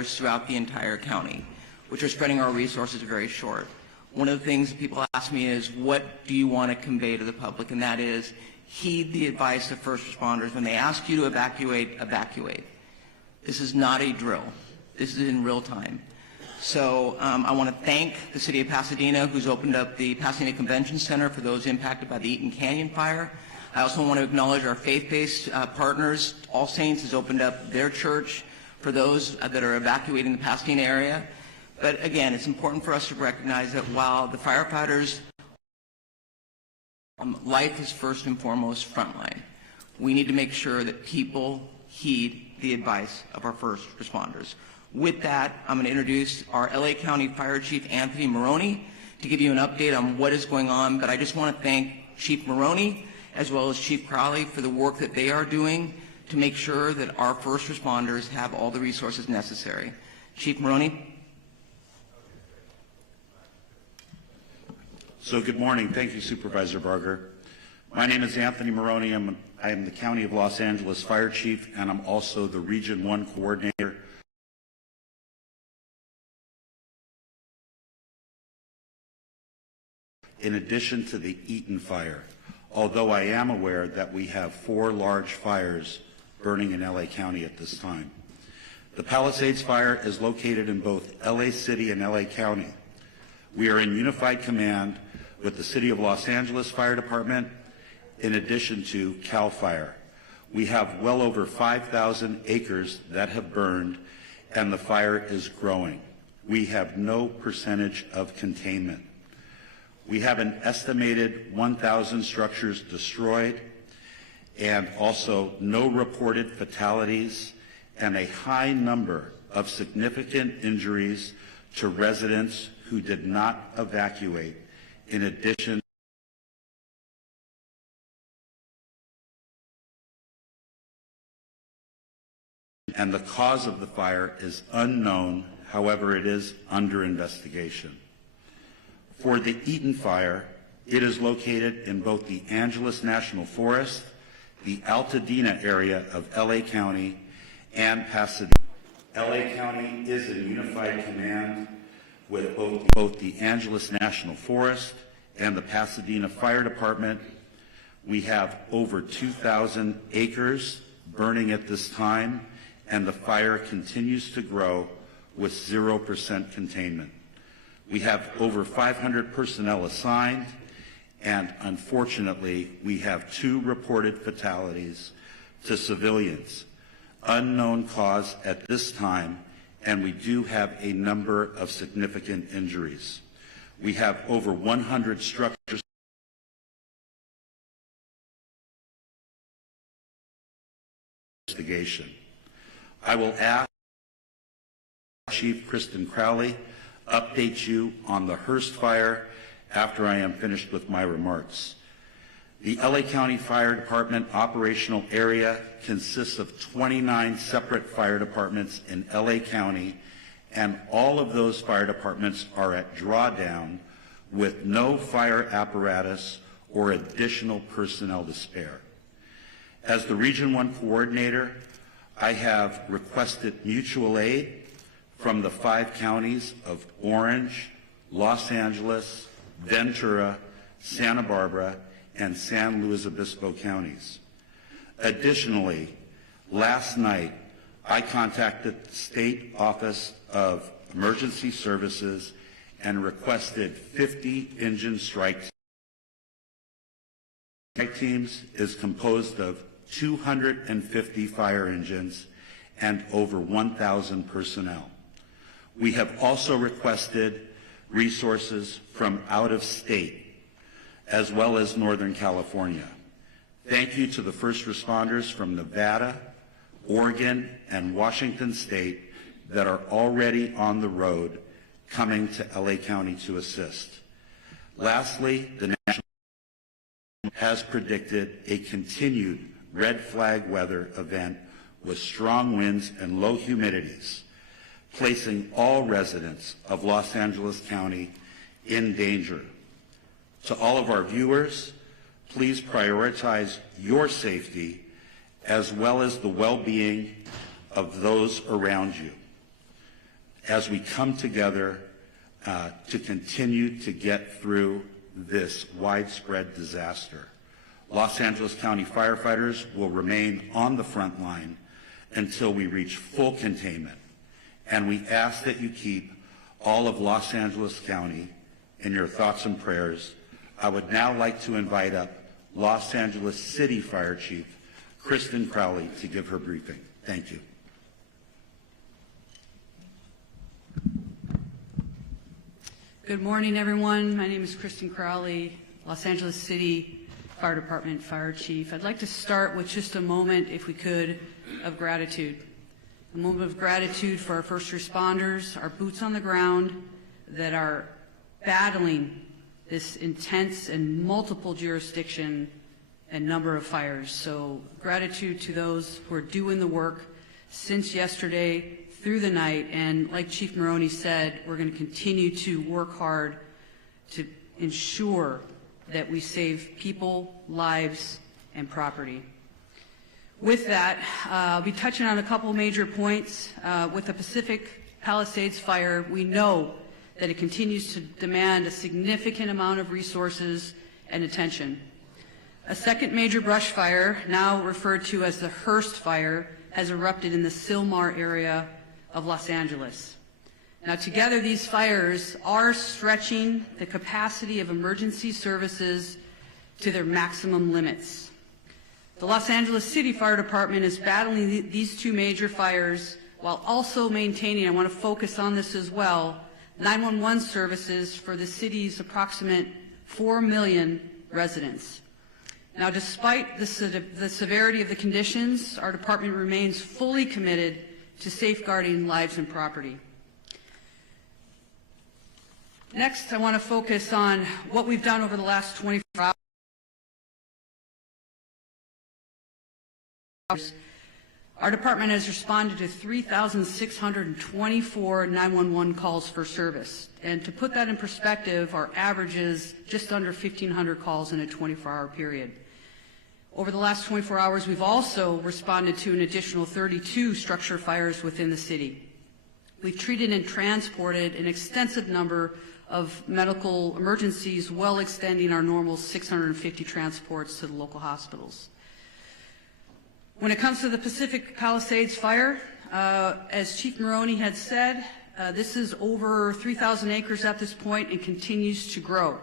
fires throughout the entire county, which are spreading our resources very short. One of the things people ask me is, what do you want to convey to the public? And that is, heed the advice of first responders. When they ask you to evacuate, evacuate. This is not a drill. This is in real time. So I want to thank the City of Pasadena, who's opened up the Pasadena Convention Center for those impacted by the Eaton Canyon fire. I also want to acknowledge our faith-based partners. All Saints has opened up their church for those that are evacuating the Pasadena area. But again, it's important for us to recognize that while the firefighters, life is first and foremost frontline. We need to make sure that people heed the advice of our first responders. With that, I'm going to introduce our LA County Fire Chief, Anthony Maroney, to give you an update on what is going on. But I just want to thank Chief Maroney as well as Chief Crowley for the work that they are doing to make sure that our first responders have all the resources necessary. Chief Maroney. So good morning. Thank you, Supervisor Barger. My name is Anthony Maroney. I am the County of Los Angeles Fire Chief, and I'm also the Region 1 Coordinator. In addition to the Eaton fire, although I am aware that we have 4 large fires burning in LA County at this time. The Palisades fire is located in both LA City and LA County. We are in unified command with the City of Los Angeles Fire Department, in addition to CAL FIRE. We have well over 5,000 acres that have burned, and the fire is growing. We have no percentage of containment. We have an estimated 1,000 structures destroyed, and also no reported fatalities, and a high number of significant injuries to residents who did not evacuate, in addition and the cause of the fire is unknown. However, it is under investigation. For the Eaton fire, it is located in both the Angeles National Forest, the Altadena area of LA County, and Pasadena. LA County is in unified command with both the Angeles National Forest and the Pasadena Fire Department. We have over 2,000 acres burning at this time, and the fire continues to grow with 0% containment. We have over 500 personnel assigned, and unfortunately, we have 2 reported fatalities to civilians. Unknown cause at this time, and we do have a number of significant injuries. We have over 100 structures investigation. I will ask Chief Kristen Crowley update you on the Hearst fire after I am finished with my remarks. The LA County Fire Department operational area consists of 29 separate fire departments in LA County, and all of those fire departments are at drawdown with no fire apparatus or additional personnel to spare. As the Region 1 Coordinator, I have requested mutual aid from the 5 counties of Orange, Los Angeles, Ventura, Santa Barbara, and San Luis Obispo counties. Additionally, last night, I contacted the State Office of Emergency Services and requested 50 engine strike teams. Is composed of 250 fire engines and over 1,000 personnel. We have also requested resources from out of state, as well as Northern California. Thank you to the first responders from Nevada, Oregon, and Washington State that are already on the road coming to LA County to assist. Lastly, the National has predicted a continued red flag weather event with strong winds and low humidities, placing all residents of Los Angeles County in danger. To all of our viewers, please prioritize your safety as well as the well-being of those around you. as we come together to continue to get through this widespread disaster. Los Angeles County firefighters will remain on the front line until we reach full containment, and we ask that you keep all of Los Angeles County in your thoughts and prayers. I would now like to invite up Los Angeles City Fire Chief Kristen Crowley to give her briefing. Thank you. Good morning, everyone. My name is Kristen Crowley, Los Angeles City Fire Department Fire Chief. I'd like to start with just a moment, if we could, of gratitude. A moment of gratitude for our first responders, our boots on the ground that are battling this intense and multiple jurisdiction and number of fires. So gratitude to those who are doing the work since yesterday through the night. And like Chief Maroney said, we're going to continue to work hard to ensure that we save people, lives, and property. With that, I'll be touching on a couple major points. With the Pacific Palisades fire, we know that it continues to demand a significant amount of resources and attention. A second major brush fire, now referred to as the Hearst fire, has erupted in the Sylmar area of Los Angeles. Now, together, these fires are stretching the capacity of emergency services to their maximum limits. The Los Angeles City Fire Department is battling these two major fires while also maintaining, I want to focus on this as well, 911 services for the city's approximate 4 million residents. Now, despite the severity of the conditions, our department remains fully committed to safeguarding lives and property. Next, I want to focus on what we've done over the last 24 hours. Our department has responded to 3,624 911 calls for service. And to put that in perspective, our average is just under 1,500 calls in a 24-hour period. Over the last 24 hours, we've also responded to an additional 32 structure fires within the city. We've treated and transported an extensive number of medical emergencies, well extending our normal 650 transports to the local hospitals. When it comes to the Pacific Palisades fire, as Chief Maroney had said, this is over 3,000 acres at this point and continues to grow.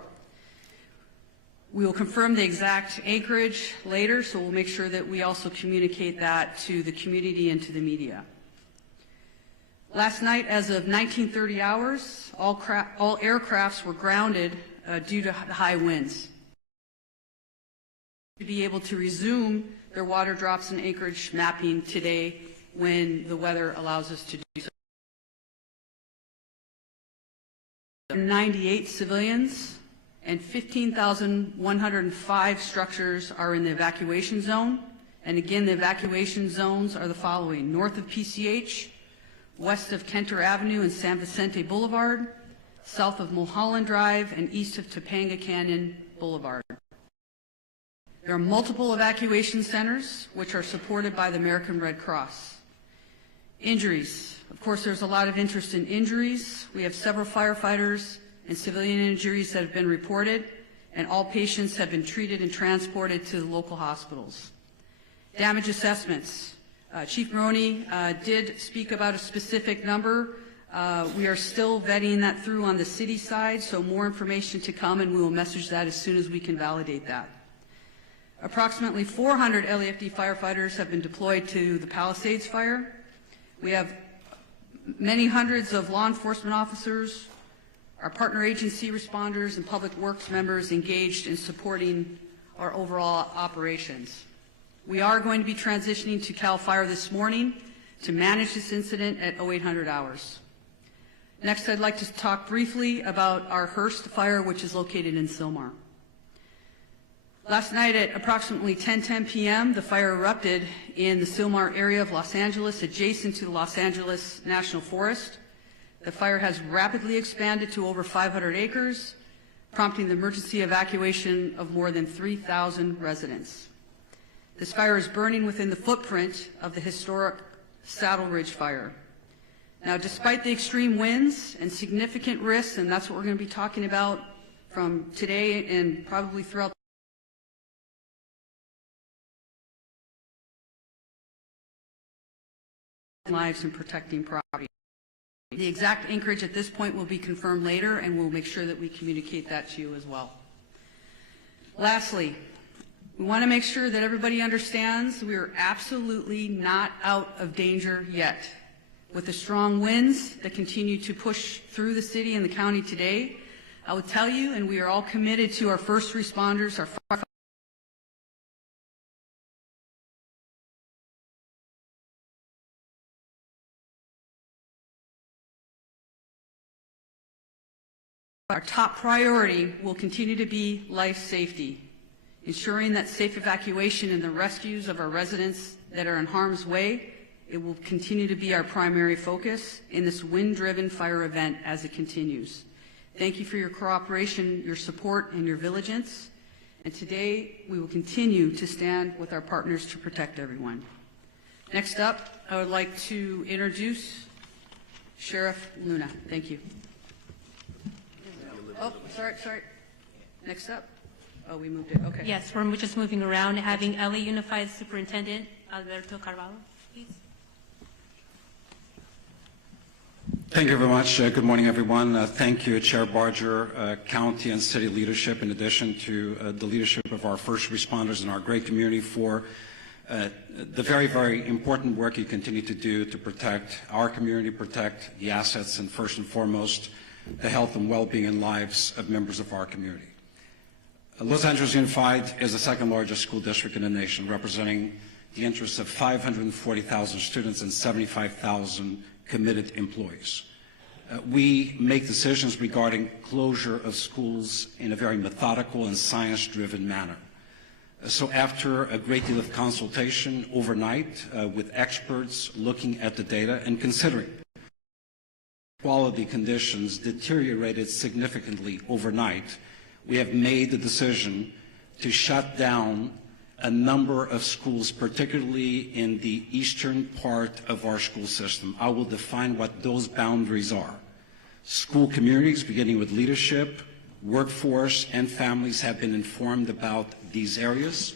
We will confirm the exact acreage later, so we'll make sure that we also communicate that to the community and to the media. Last night, as of 1930 hours, all aircrafts were grounded due to high winds. To be able to resume their water drops and acreage mapping today when the weather allows us to do so. 98 civilians and 15,105 structures are in the evacuation zone. And again, the evacuation zones are the following: north of PCH, west of Kenter Avenue and San Vicente Boulevard, south of Mulholland Drive, and east of Topanga Canyon Boulevard. There are multiple evacuation centers which are supported by the American Red Cross. Injuries. Of course, there's a lot of interest in injuries. We have several firefighters and civilian injuries that have been reported, and all patients have been treated and transported to the local hospitals. Damage assessments. Chief Maroney did speak about a specific number. We are still vetting that through on the city side, so more information to come, and we will message that as soon as we can validate that. Approximately 400 LAFD firefighters have been deployed to the Palisades fire. We have many hundreds of law enforcement officers, our partner agency responders, and public works members engaged in supporting our overall operations. We are going to be transitioning to CAL FIRE this morning to manage this incident at 0800 hours. Next, I'd like to talk briefly about our Hearst fire, which is located in Sylmar. Last night at approximately 10:10 p.m., the fire erupted in the Sylmar area of Los Angeles, adjacent to the Los Angeles National Forest. The fire has rapidly expanded to over 500 acres, prompting the emergency evacuation of more than 3,000 residents. This fire is burning within the footprint of the historic Saddle Ridge fire. Now, despite the extreme winds and significant risks, and that's what we're going to be talking about from today and probably throughout lives and protecting property. The exact anchorage at this point will be confirmed later, and we'll make sure that we communicate that to you as well. Lastly, we want to make sure that everybody understands we are absolutely not out of danger yet. With the strong winds that continue to push through the city and the county today, I will tell you, and we are all committed to our first responders, our firefighters, our top priority will continue to be life safety, ensuring that safe evacuation and the rescues of our residents that are in harm's way. It will continue to be our primary focus in this wind-driven fire event as it continues. Thank you for your cooperation, your support, and your vigilance. And today, we will continue to stand with our partners to protect everyone. Next up, I would like to introduce Sheriff Luna. Thank you. Oh, sorry. Next up. Oh, we moved it. Okay. Yes, we're just moving around, having LA Unified Superintendent Alberto Carvalho, please. Thank you very much. Good morning, everyone. Thank you, Chair Barger, county and city leadership, in addition to the leadership of our first responders in our great community for the very, very important work you continue to do to protect our community, protect the assets, and first and foremost, the health and well-being and lives of members of our community. Los Angeles Unified is the second largest school district in the nation, representing the interests of 540,000 students and 75,000 committed employees. We make decisions regarding closure of schools in a very methodical and science-driven manner. So after a great deal of consultation overnight with experts looking at the data and considering quality conditions deteriorated significantly overnight, we have made the decision to shut down a number of schools, particularly in the eastern part of our school system. I will define what those boundaries are. School communities, beginning with leadership, workforce, and families, have been informed about these areas,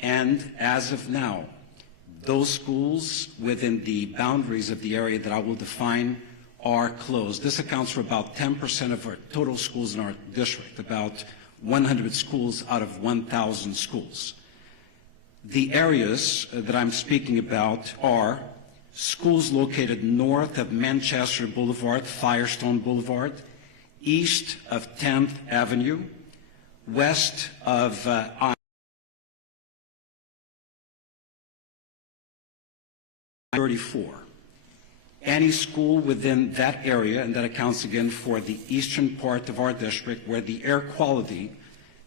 and as of now, those schools within the boundaries of the area that I will define are closed. This accounts for about 10% of our total schools in our district, about 100 schools out of 1,000 schools. The areas that I'm speaking about are schools located north of Manchester Boulevard, Firestone Boulevard, east of 10th Avenue, west of I-34. Any school within that area, and that accounts again for the eastern part of our district, where the air quality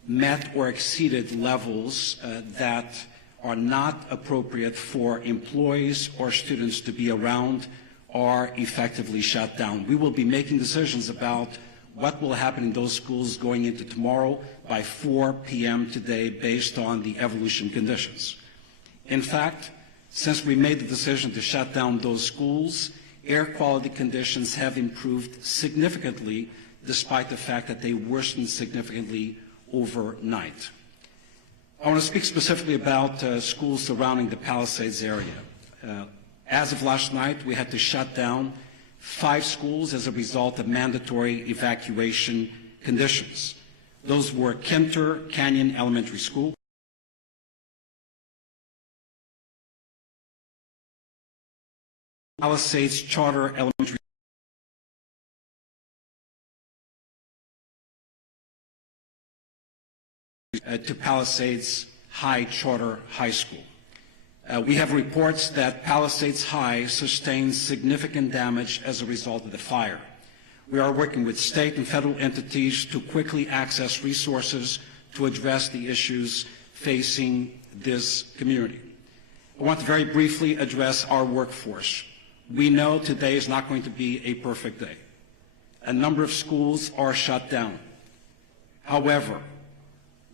met or exceeded levels that are not appropriate for employees or students to be around, are effectively shut down. We will be making decisions about what will happen in those schools going into tomorrow by 4 p.m. today based on the evolution conditions. In fact, since we made the decision to shut down those schools, air quality conditions have improved significantly despite the fact that they worsened significantly overnight. I want to speak specifically about schools surrounding the Palisades area. As of last night, we had to shut down 5 schools as a result of mandatory evacuation conditions. Those were Kenter Canyon Elementary School, Palisades Charter Elementary to Palisades High Charter High School. We have reports that Palisades High sustained significant damage as a result of the fire. We are working with state and federal entities to quickly access resources to address the issues facing this community. I want to very briefly address our workforce. We know today is not going to be a perfect day. A number of schools are shut down. However,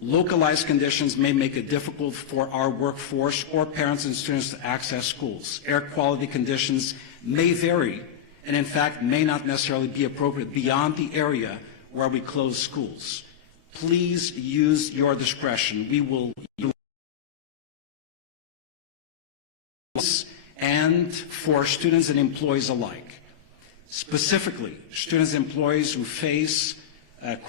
localized conditions may make it difficult for our workforce or parents and students to access schools. Air quality conditions may vary and in fact may not necessarily be appropriate beyond the area where we close schools. Please use your discretion. We will and for students and employees alike. Specifically, students and employees who face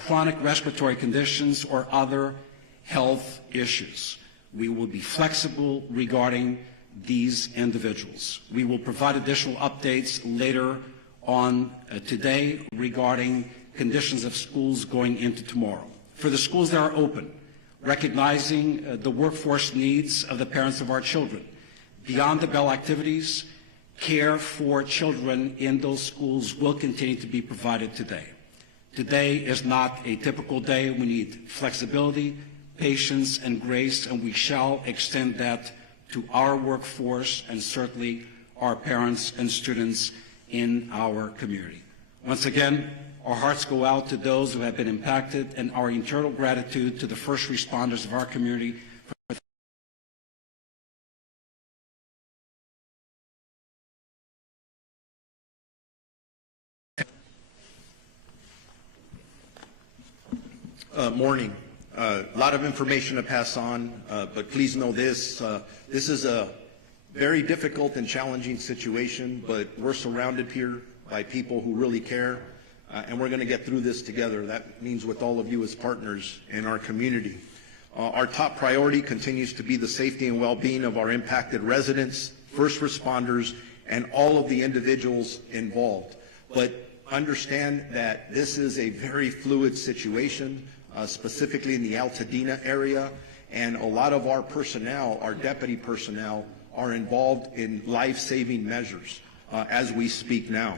chronic respiratory conditions or other health issues. We will be flexible regarding these individuals. We will provide additional updates later on today regarding conditions of schools going into tomorrow. For the schools that are open, recognizing the workforce needs of the parents of our children, beyond the bell activities, care for children in those schools will continue to be provided today. Today is not a typical day. We need flexibility, patience, and grace, and we shall extend that to our workforce and certainly our parents and students in our community. Once again, our hearts go out to those who have been impacted, and our eternal gratitude to the first responders of our community. Morning. A lot of information to pass on, but please know this. This is a very difficult and challenging situation, but we're surrounded here by people who really care, and we're going to get through this together. That means with all of you as partners in our community. Our top priority continues to be the safety and well-being of our impacted residents, first responders, and all of the individuals involved. But understand that this is a very fluid situation, specifically in the Altadena area, and a lot of our personnel, our deputy personnel, are involved in life-saving measures as we speak now.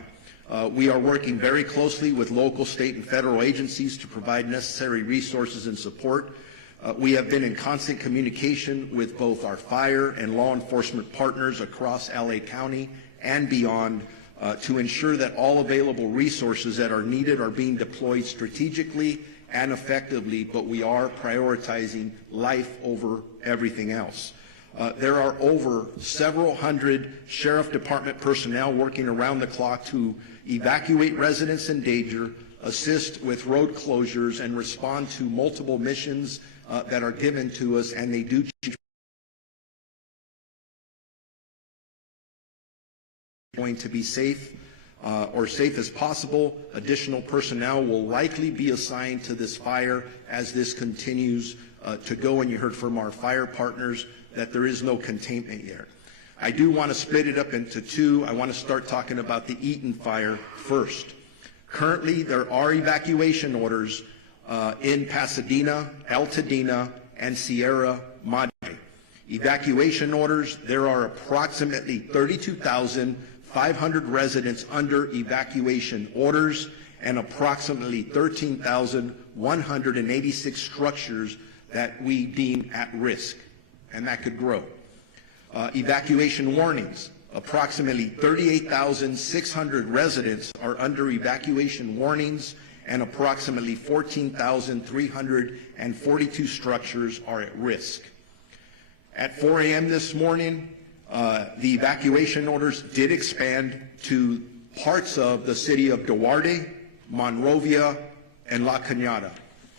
We are working very closely with local, state, and federal agencies to provide necessary resources and support. We have been in constant communication with both our fire and law enforcement partners across LA County and beyond to ensure that all available resources that are needed are being deployed strategically and effectively, but we are prioritizing life over everything else. There are over several hundred Sheriff Department personnel working around the clock to evacuate residents in danger, assist with road closures, and respond to multiple missions that are given to us, and they do going to be safe or safe as possible. Additional personnel will likely be assigned to this fire as this continues to go, and you heard from our fire partners that there is no containment yet. I do want to split it up into two. I want to start talking about the Eaton fire first. Currently, there are evacuation orders in Pasadena, Altadena, and Sierra Madre. Evacuation orders, there are approximately 32,500 residents under evacuation orders and approximately 13,186 structures that we deem at risk, and that could grow. Evacuation warnings, approximately 38,600 residents are under evacuation warnings and approximately 14,342 structures are at risk. At 4 a.m. this morning, the evacuation orders did expand to parts of the city of Duarte, Monrovia, and La Cañada.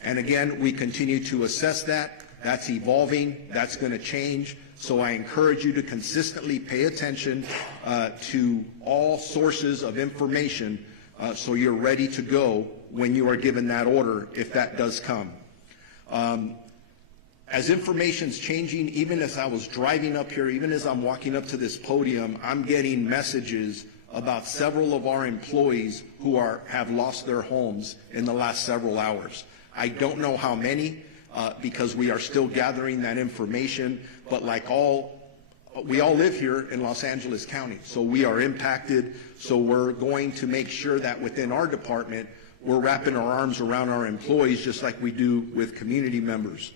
And again, we continue to assess that. That's evolving. That's going to change. So I encourage you to consistently pay attention to all sources of information so you're ready to go when you are given that order, if that does come. As information's changing, even as I was driving up here, even as I'm walking up to this podium, I'm getting messages about several of our employees who have lost their homes in the last several hours. I don't know how many because we are still gathering that information, but like we all live here in Los Angeles County, so we are impacted. So we're going to make sure that within our department, we're wrapping our arms around our employees just like we do with community members.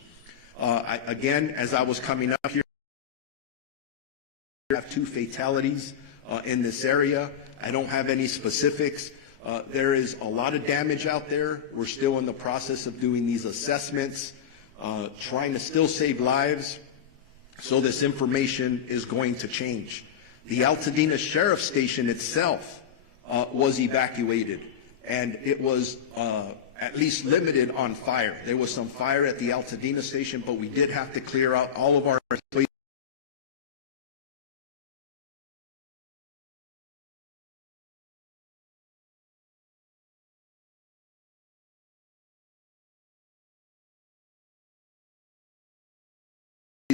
Again, as I was coming up here, I have 2 fatalities in this area. I don't have any specifics. There is a lot of damage out there. We're still in the process of doing these assessments, trying to still save lives. So this information is going to change. The Altadena Sheriff's Station itself was evacuated, and it was at least limited on fire. There was some fire at the Altadena station, but we did have to clear out all of our employees.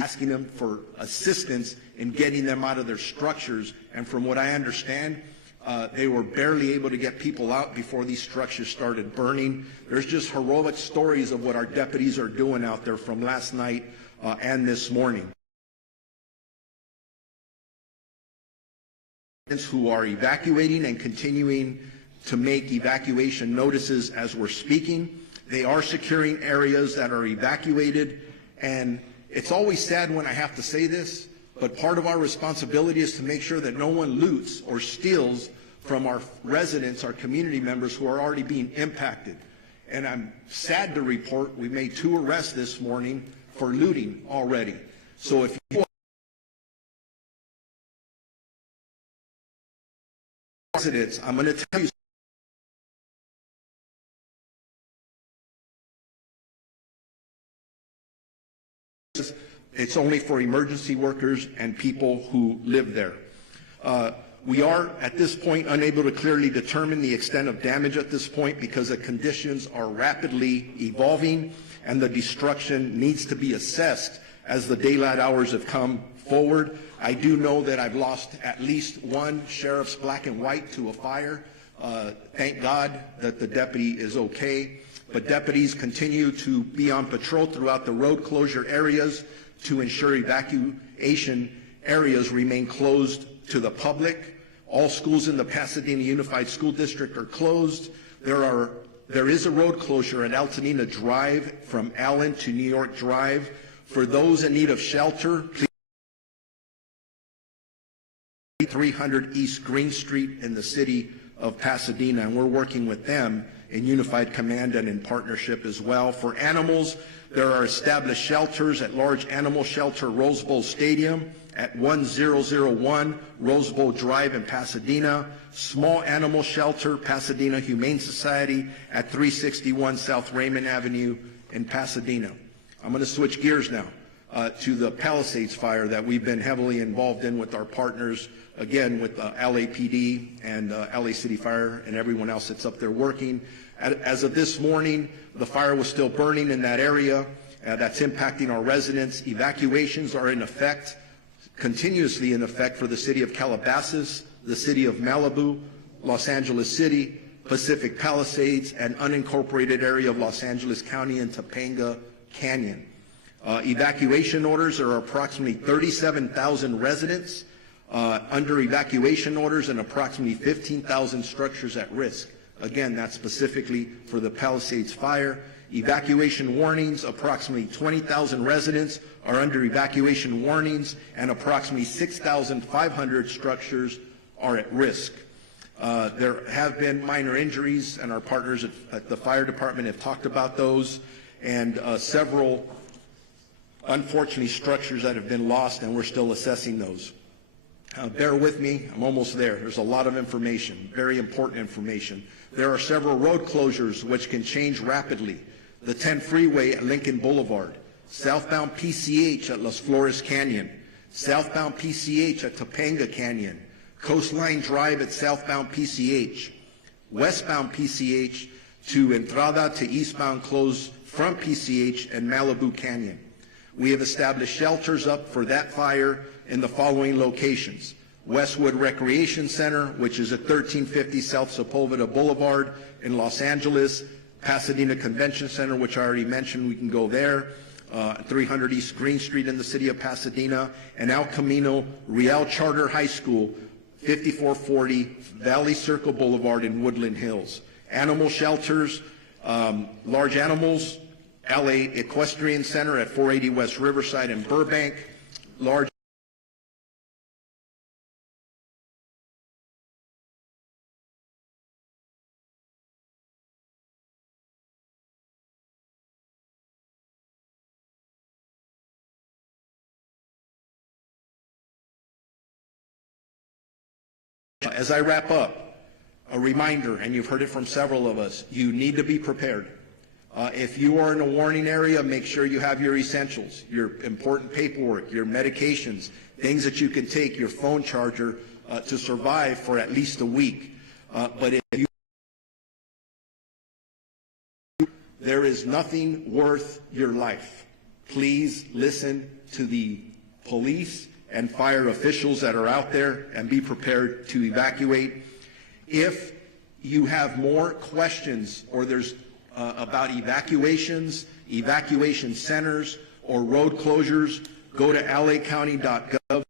Asking them for assistance in getting them out of their structures, and from what I understand, they were barely able to get people out before these structures started burning. There's just heroic stories of what our deputies are doing out there from last night and this morning. Who are evacuating and continuing to make evacuation notices as we're speaking. They are securing areas that are evacuated, and it's always sad when I have to say this, but part of our responsibility is to make sure that no one loots or steals from our residents, our community members who are already being impacted. And I'm sad to report we made 2 arrests this morning for looting already. So if you residents, I'm going to tell you, it's only for emergency workers and people who live there. We are, at this point, unable to clearly determine the extent of damage at this point because the conditions are rapidly evolving and the destruction needs to be assessed as the daylight hours have come forward. I do know that I've lost at least 1 sheriff's black and white to a fire. Thank God that the deputy is okay. But deputies continue to be on patrol throughout the road closure areas to ensure evacuation areas remain closed to the public. All schools in the Pasadena Unified School District are closed. There is a road closure at Altadena Drive from Allen to New York Drive. For those in need of shelter, please 300 East Green Street in the city of Pasadena, and we're working with them in Unified Command and in partnership as well. For animals, there are established shelters at Large Animal Shelter Rose Bowl Stadium, at 1001 Rose Bowl Drive in Pasadena, Small Animal Shelter, Pasadena Humane Society at 361 South Raymond Avenue in Pasadena. I'm going to switch gears now to the Palisades fire that we've been heavily involved in with our partners, again with LAPD and LA City Fire and everyone else that's up there working. As of this morning, the fire was still burning in that area. That's impacting our residents. Evacuations are in effect, continuously in effect for the city of Calabasas, the city of Malibu, Los Angeles City, Pacific Palisades, and unincorporated area of Los Angeles County and Topanga Canyon. Evacuation orders are approximately 37,000 residents under evacuation orders and approximately 15,000 structures at risk. Again, that's specifically for the Palisades fire. Evacuation warnings, approximately 20,000 residents are under evacuation warnings and approximately 6,500 structures are at risk. There have been minor injuries, and our partners at the fire department have talked about those, and several, unfortunately, structures that have been lost, and we're still assessing those. Bear with me, I'm almost there. There's a lot of information, very important information. There are several road closures which can change rapidly. The 10 freeway at Lincoln Boulevard, southbound PCH at Las Flores Canyon, southbound PCH at Topanga Canyon, Coastline Drive at southbound PCH, westbound PCH to Entrada to eastbound closed from PCH and Malibu Canyon. We have established shelters up for that fire in the following locations: Westwood Recreation Center, which is at 1350 South Sepulveda Boulevard in Los Angeles, Pasadena Convention Center, which I already mentioned, we can go there, 300 East Green Street in the city of Pasadena, and El Camino Real Charter High School, 5440 Valley Circle Boulevard in Woodland Hills. Animal shelters, large animals, LA Equestrian Center at 480 West Riverside in Burbank, large As I wrap up, a reminder, and you've heard it from several of us, you need to be prepared. If you are in a warning area, make sure you have your essentials, your important paperwork, your medications, things that you can take, your phone charger to survive for at least a week. But if you, there is nothing worth your life. Please listen to the police and fire officials that are out there and be prepared to evacuate. If you have more questions or there's about evacuations, evacuation centers, or road closures, go to lacounty.gov.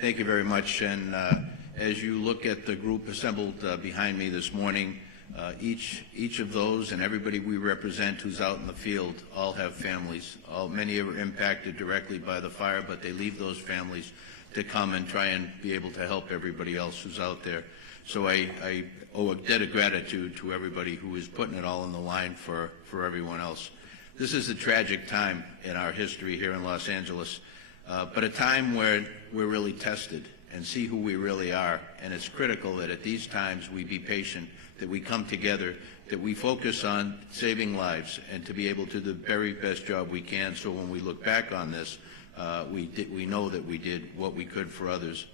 Thank you very much. And as you look at the group assembled behind me this morning, each of those and everybody we represent who's out in the field all have families. Many are impacted directly by the fire, but they leave those families to come and try and be able to help everybody else who's out there. So I owe a debt of gratitude to everybody who is putting it all on the line for everyone else. This is a tragic time in our history here in Los Angeles, but a time where we're really tested and see who we really are. And it's critical that at these times we be patient, that we come together, that we focus on saving lives and to be able to do the very best job we can, so when we look back on this, we know that we did what we could for others.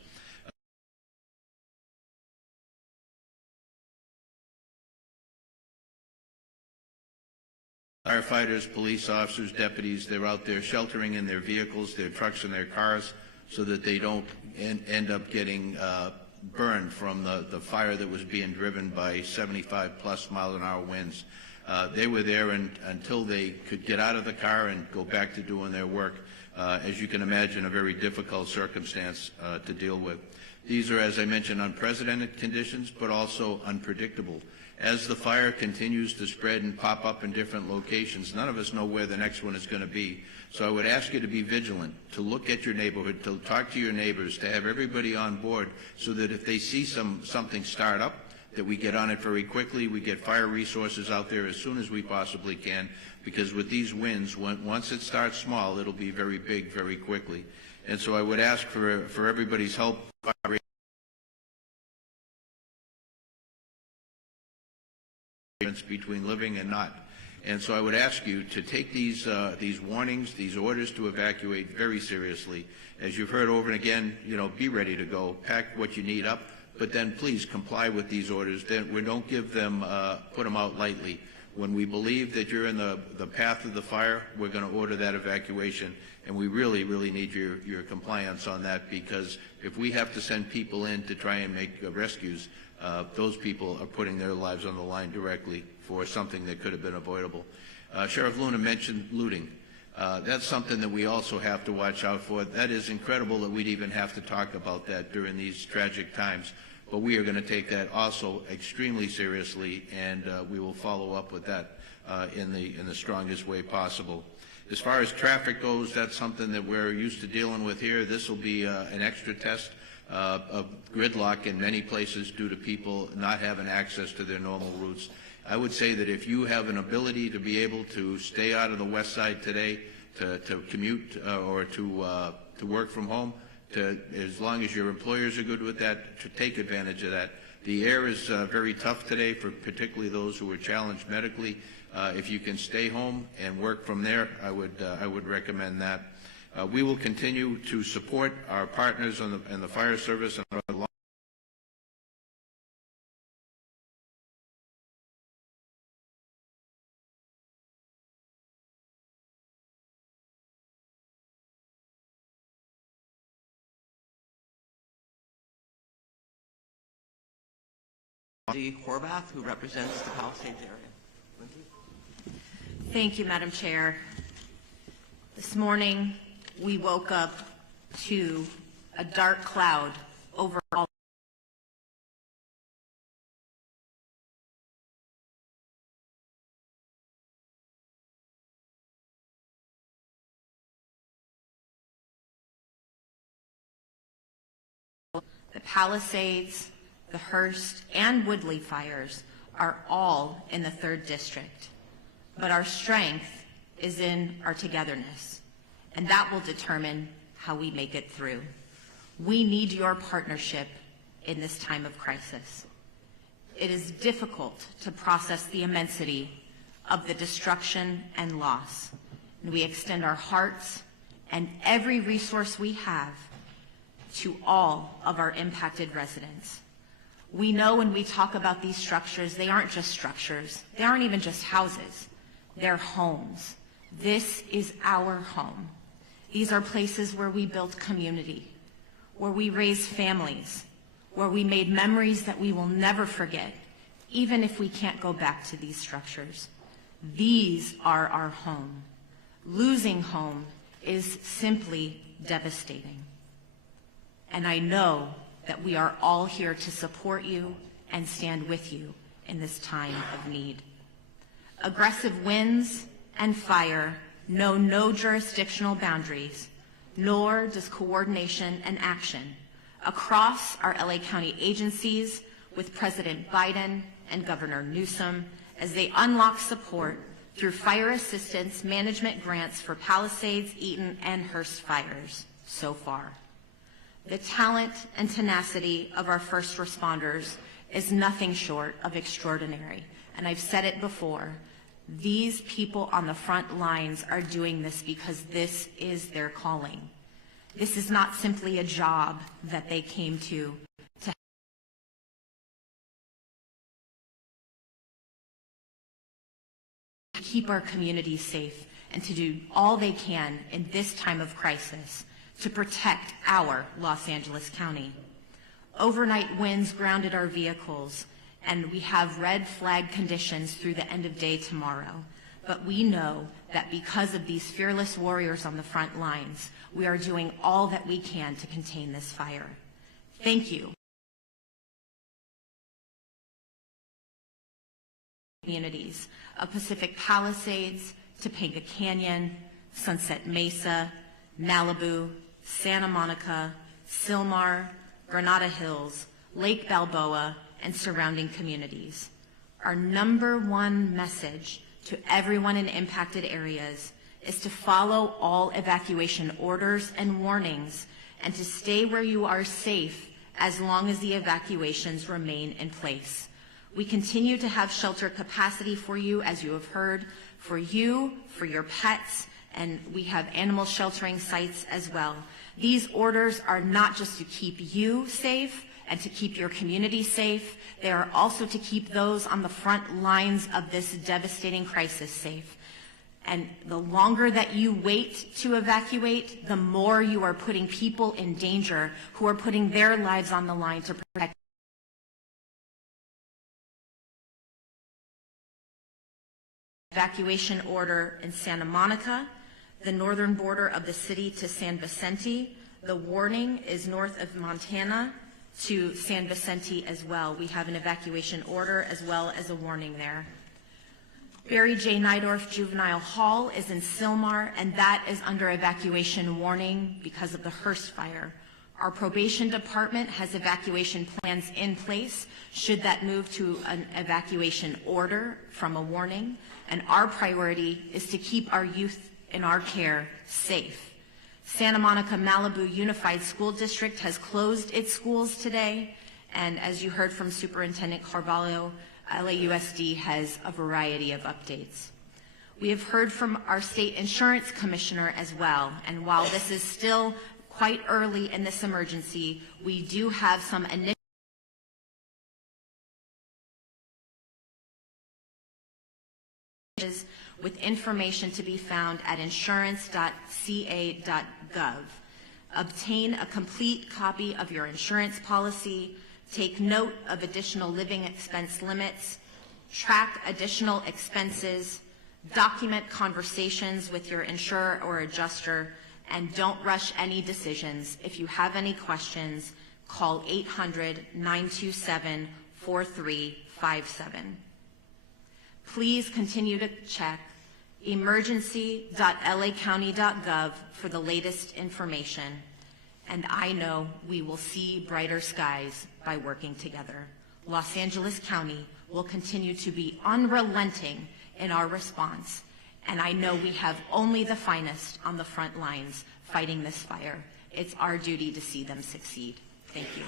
Firefighters, police officers, deputies, they're out there sheltering in their vehicles, their trucks and their cars, so that they don't end up getting burned from the fire that was being driven by 75+ mile-an-hour winds. They were there until they could get out of the car and go back to doing their work. As you can imagine, a very difficult circumstance to deal with. These are, as I mentioned, unprecedented conditions, but also unpredictable. As the fire continues to spread and pop up in different locations, none of us know where the next one is going to be. So I would ask you to be vigilant, to look at your neighborhood, to talk to your neighbors, to have everybody on board, so that if they see something start up, that we get on it very quickly. We get fire resources out there as soon as we possibly can, because with these winds, once it starts small, it'll be very big very quickly. And so I would ask for everybody's help. Between living and not. And so I would ask you to take these warnings, these orders to evacuate very seriously. As you've heard over and again, be ready to go, pack what you need up, but then please comply with these orders. We don't give them, put them out lightly. When we believe that you're in the path of the fire, we're going to order that evacuation, and we really, really need your compliance on that, because if we have to send people in to try and make rescues, those people are putting their lives on the line directly for something that could have been avoidable. Sheriff Luna mentioned looting. That's something that we also have to watch out for. That is incredible that we'd even have to talk about that during these tragic times, but we are going to take that also extremely seriously, and we will follow up with that in the strongest way possible. As far as traffic goes, that's something that we're used to dealing with here. This will be an extra test of gridlock in many places due to people not having access to their normal routes. I would say that if you have an ability to be able to stay out of the west side today, to commute or to work from home, as long as your employers are good with that, to take advantage of that. The air is very tough today for particularly those who are challenged medically. If you can stay home and work from there, I would recommend that. We will continue to support our partners in the fire service and Horvath, who represents the Palisades area. Thank you, Madam Chair. This morning, we woke up to a dark cloud over all. The Palisades, the Hearst, and Woodley fires are all in the 3rd District, but our strength is in our togetherness, and that will determine how we make it through. We need your partnership in this time of crisis. It is difficult to process the immensity of the destruction and loss, and we extend our hearts and every resource we have to all of our impacted residents. We know when we talk about these structures, they aren't just structures. They aren't even just houses. They're homes. This is our home. These are places where we built community, where we raised families, where we made memories that we will never forget, even if we can't go back to these structures. These are our home. Losing home is simply devastating. And I know that we are all here to support you and stand with you in this time of need. Aggressive winds and fire know no jurisdictional boundaries, nor does coordination and action across our LA County agencies with President Biden and Governor Newsom as they unlock support through fire assistance management grants for Palisades, Eaton, and Hearst fires so far. The talent and tenacity of our first responders is nothing short of extraordinary. And I've said it before, these people on the front lines are doing this because this is their calling. This is not simply a job that they came to keep our communities safe and to do all they can in this time of crisis to protect our Los Angeles County. Overnight winds grounded our vehicles, and we have red flag conditions through the end of day tomorrow. But we know that because of these fearless warriors on the front lines, we are doing all that we can to contain this fire. Thank you. Communities of Pacific Palisades, Topanga Canyon, Sunset Mesa, Malibu, Santa Monica, Sylmar, Granada Hills, Lake Balboa, and surrounding communities. Our #1 message to everyone in impacted areas is to follow all evacuation orders and warnings and to stay where you are safe as long as the evacuations remain in place. We continue to have shelter capacity for you, as you have heard, for you, for your pets, and we have animal sheltering sites as well. These orders are not just to keep you safe and to keep your community safe, they are also to keep those on the front lines of this devastating crisis safe. And the longer that you wait to evacuate, the more you are putting people in danger who are putting their lives on the line to protect. Evacuation order in Santa Monica, the northern border of the city to San Vicente. The warning is north of Montana to San Vicente as well. We have an evacuation order as well as a warning there. Barry J. Nydorf Juvenile Hall is in Sylmar, and that is under evacuation warning because of the Hearst fire. Our probation department has evacuation plans in place should that move to an evacuation order from a warning, and our priority is to keep our youth in our care safe. Santa Monica Malibu Unified School District has closed its schools today, and as you heard from Superintendent Carvalho, LAUSD has a variety of updates. We have heard from our state insurance commissioner as well, and while this is still quite early in this emergency, we do have some initiatives with information to be found at insurance.ca.gov. Obtain a complete copy of your insurance policy, take note of additional living expense limits, track additional expenses, document conversations with your insurer or adjuster, and don't rush any decisions. If you have any questions, call 800-927-4357. Please continue to check emergency.lacounty.gov for the latest information, and I know we will see brighter skies by working together. Los Angeles County will continue to be unrelenting in our response. And I know we have only the finest on the front lines fighting this fire. It's our duty to see them succeed. Thank you.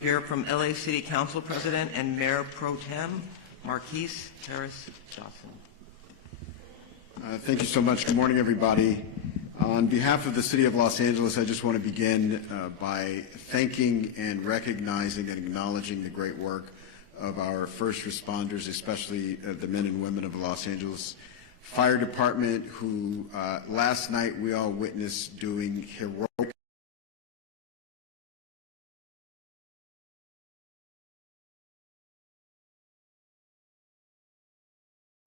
Here from LA City Council President and Mayor Pro Tem, Marquise Harris Johnson. Thank you so much. Good morning, everybody. On behalf of the City of Los Angeles, I just want to begin by thanking and recognizing and acknowledging the great work of our first responders, especially the men and women of the Los Angeles Fire Department, who last night we all witnessed doing heroic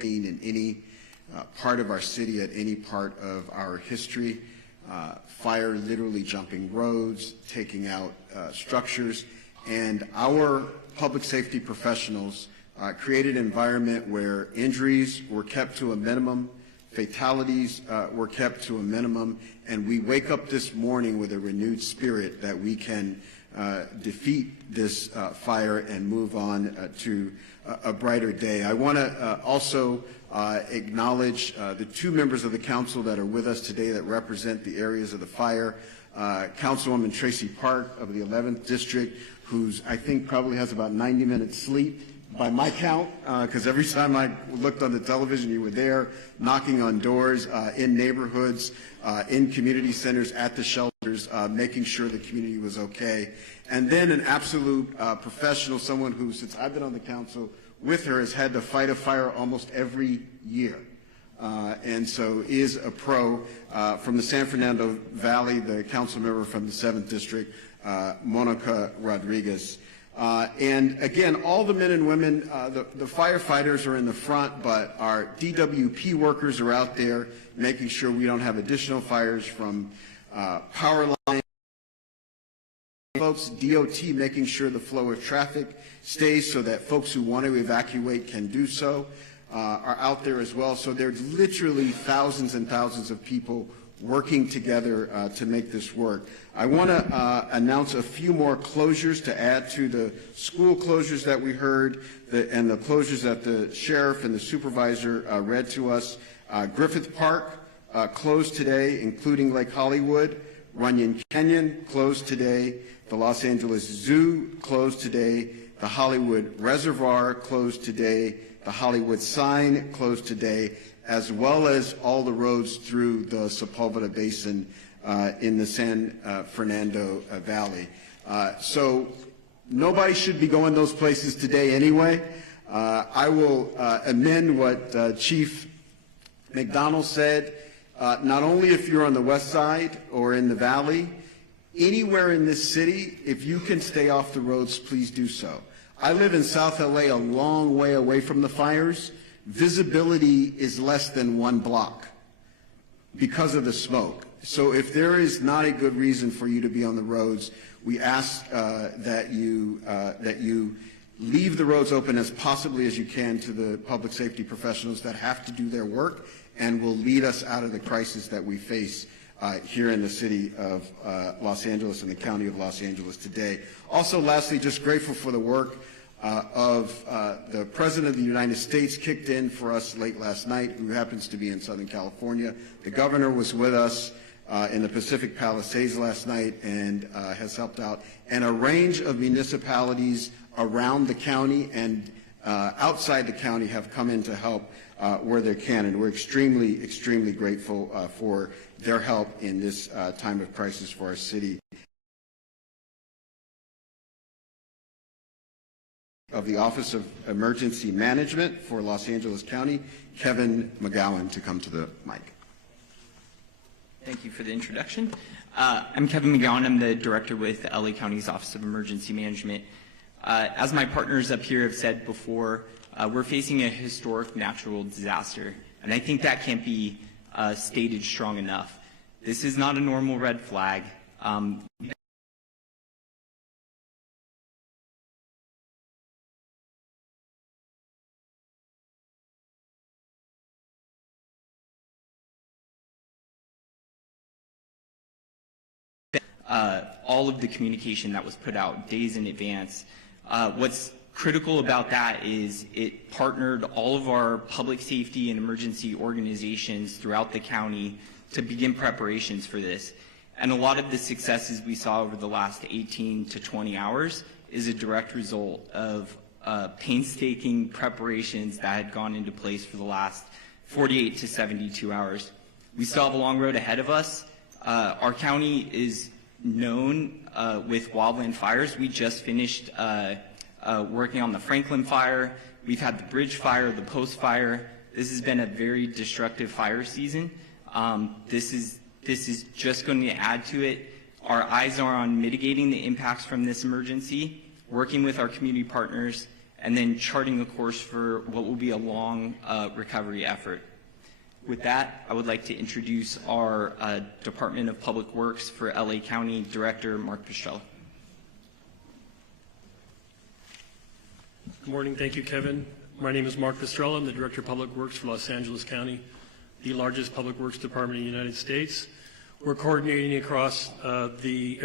in any part of our city, at any part of our history. Fire literally jumping roads, taking out structures, and our public safety professionals created an environment where injuries were kept to a minimum, fatalities were kept to a minimum, and we wake up this morning with a renewed spirit that we can defeat this fire and move on to a brighter day. I want to also acknowledge the two members of the council that are with us today that represent the areas of the fire. Councilwoman Tracy Park of the 11th District, who's I think probably has about 90 minutes sleep by my count, because every time I looked on the television, you were there knocking on doors in neighborhoods, in community centers, at the shelters, making sure the community was okay. And then an absolute professional, someone who, since I've been on the council with her, has had to fight a fire almost every year. And so is a pro from the San Fernando Valley, the council member from the 7th District, Monica Rodriguez. And again, all the men and women, the firefighters are in the front, but our DWP workers are out there making sure we don't have additional fires from power lines. Folks, DOT making sure the flow of traffic stays so that folks who want to evacuate can do so are out there as well. So there's literally thousands and thousands of people working together to make this work. I want to announce a few more closures to add to the school closures that we heard and the closures that the sheriff and the supervisor read to us. Griffith Park closed today, including Lake Hollywood. Runyon Canyon closed today. The Los Angeles Zoo closed today. The Hollywood Reservoir closed today. The Hollywood Sign closed today, as well as all the roads through the Sepulveda Basin in the San Fernando Valley. So nobody should be going those places today anyway. I will amend what Chief McDonald said. Not only if you're on the west side or in the valley, anywhere in this city, if you can stay off the roads, please do so. I live in South LA, a long way away from the fires. Visibility is less than 1 block because of the smoke. So if there is not a good reason for you to be on the roads, we ask that you leave the roads open as possibly as you can to the public safety professionals that have to do their work and will lead us out of the crisis that we face here in the city of Los Angeles and the county of Los Angeles today. Also, lastly, just grateful for the work of the President of the United States, kicked in for us late last night, who happens to be in Southern California. The governor was with us in the Pacific Palisades last night and has helped out. And a range of municipalities around the county and outside the county have come in to help where they can. And we're extremely, extremely grateful for their help in this time of crisis for our city. Of the Office of Emergency Management for Los Angeles County, Kevin McGowan, to come to the mic. Thank you for the introduction. I'm Kevin McGowan. I'm the director with the LA County's Office of Emergency Management. As my partners up here have said before, we're facing a historic natural disaster, and I think that can't be stated strong enough. This is not a normal red flag. all of the communication that was put out days in advance. What's critical about that is it partnered all of our public safety and emergency organizations throughout the county to begin preparations for this. And a lot of the successes we saw over the last 18 to 20 hours is a direct result of painstaking preparations that had gone into place for the last 48 to 72 hours. We still have a long road ahead of us. Our county is known with wildland fires. We just finished working on the Franklin fire. We've had the bridge fire, the post fire. This has been a very destructive fire season. This is just going to add to it. Our eyes are on mitigating the impacts from this emergency, working with our community partners, and then charting a course for what will be a long recovery effort. With that, I would like to introduce our Department of Public Works for LA County Director, Mark Pistrella. Good morning. Thank you, Kevin. My name is Mark Pistrella. I'm the Director of Public Works for Los Angeles County, the largest public works department in the United States. We're coordinating across the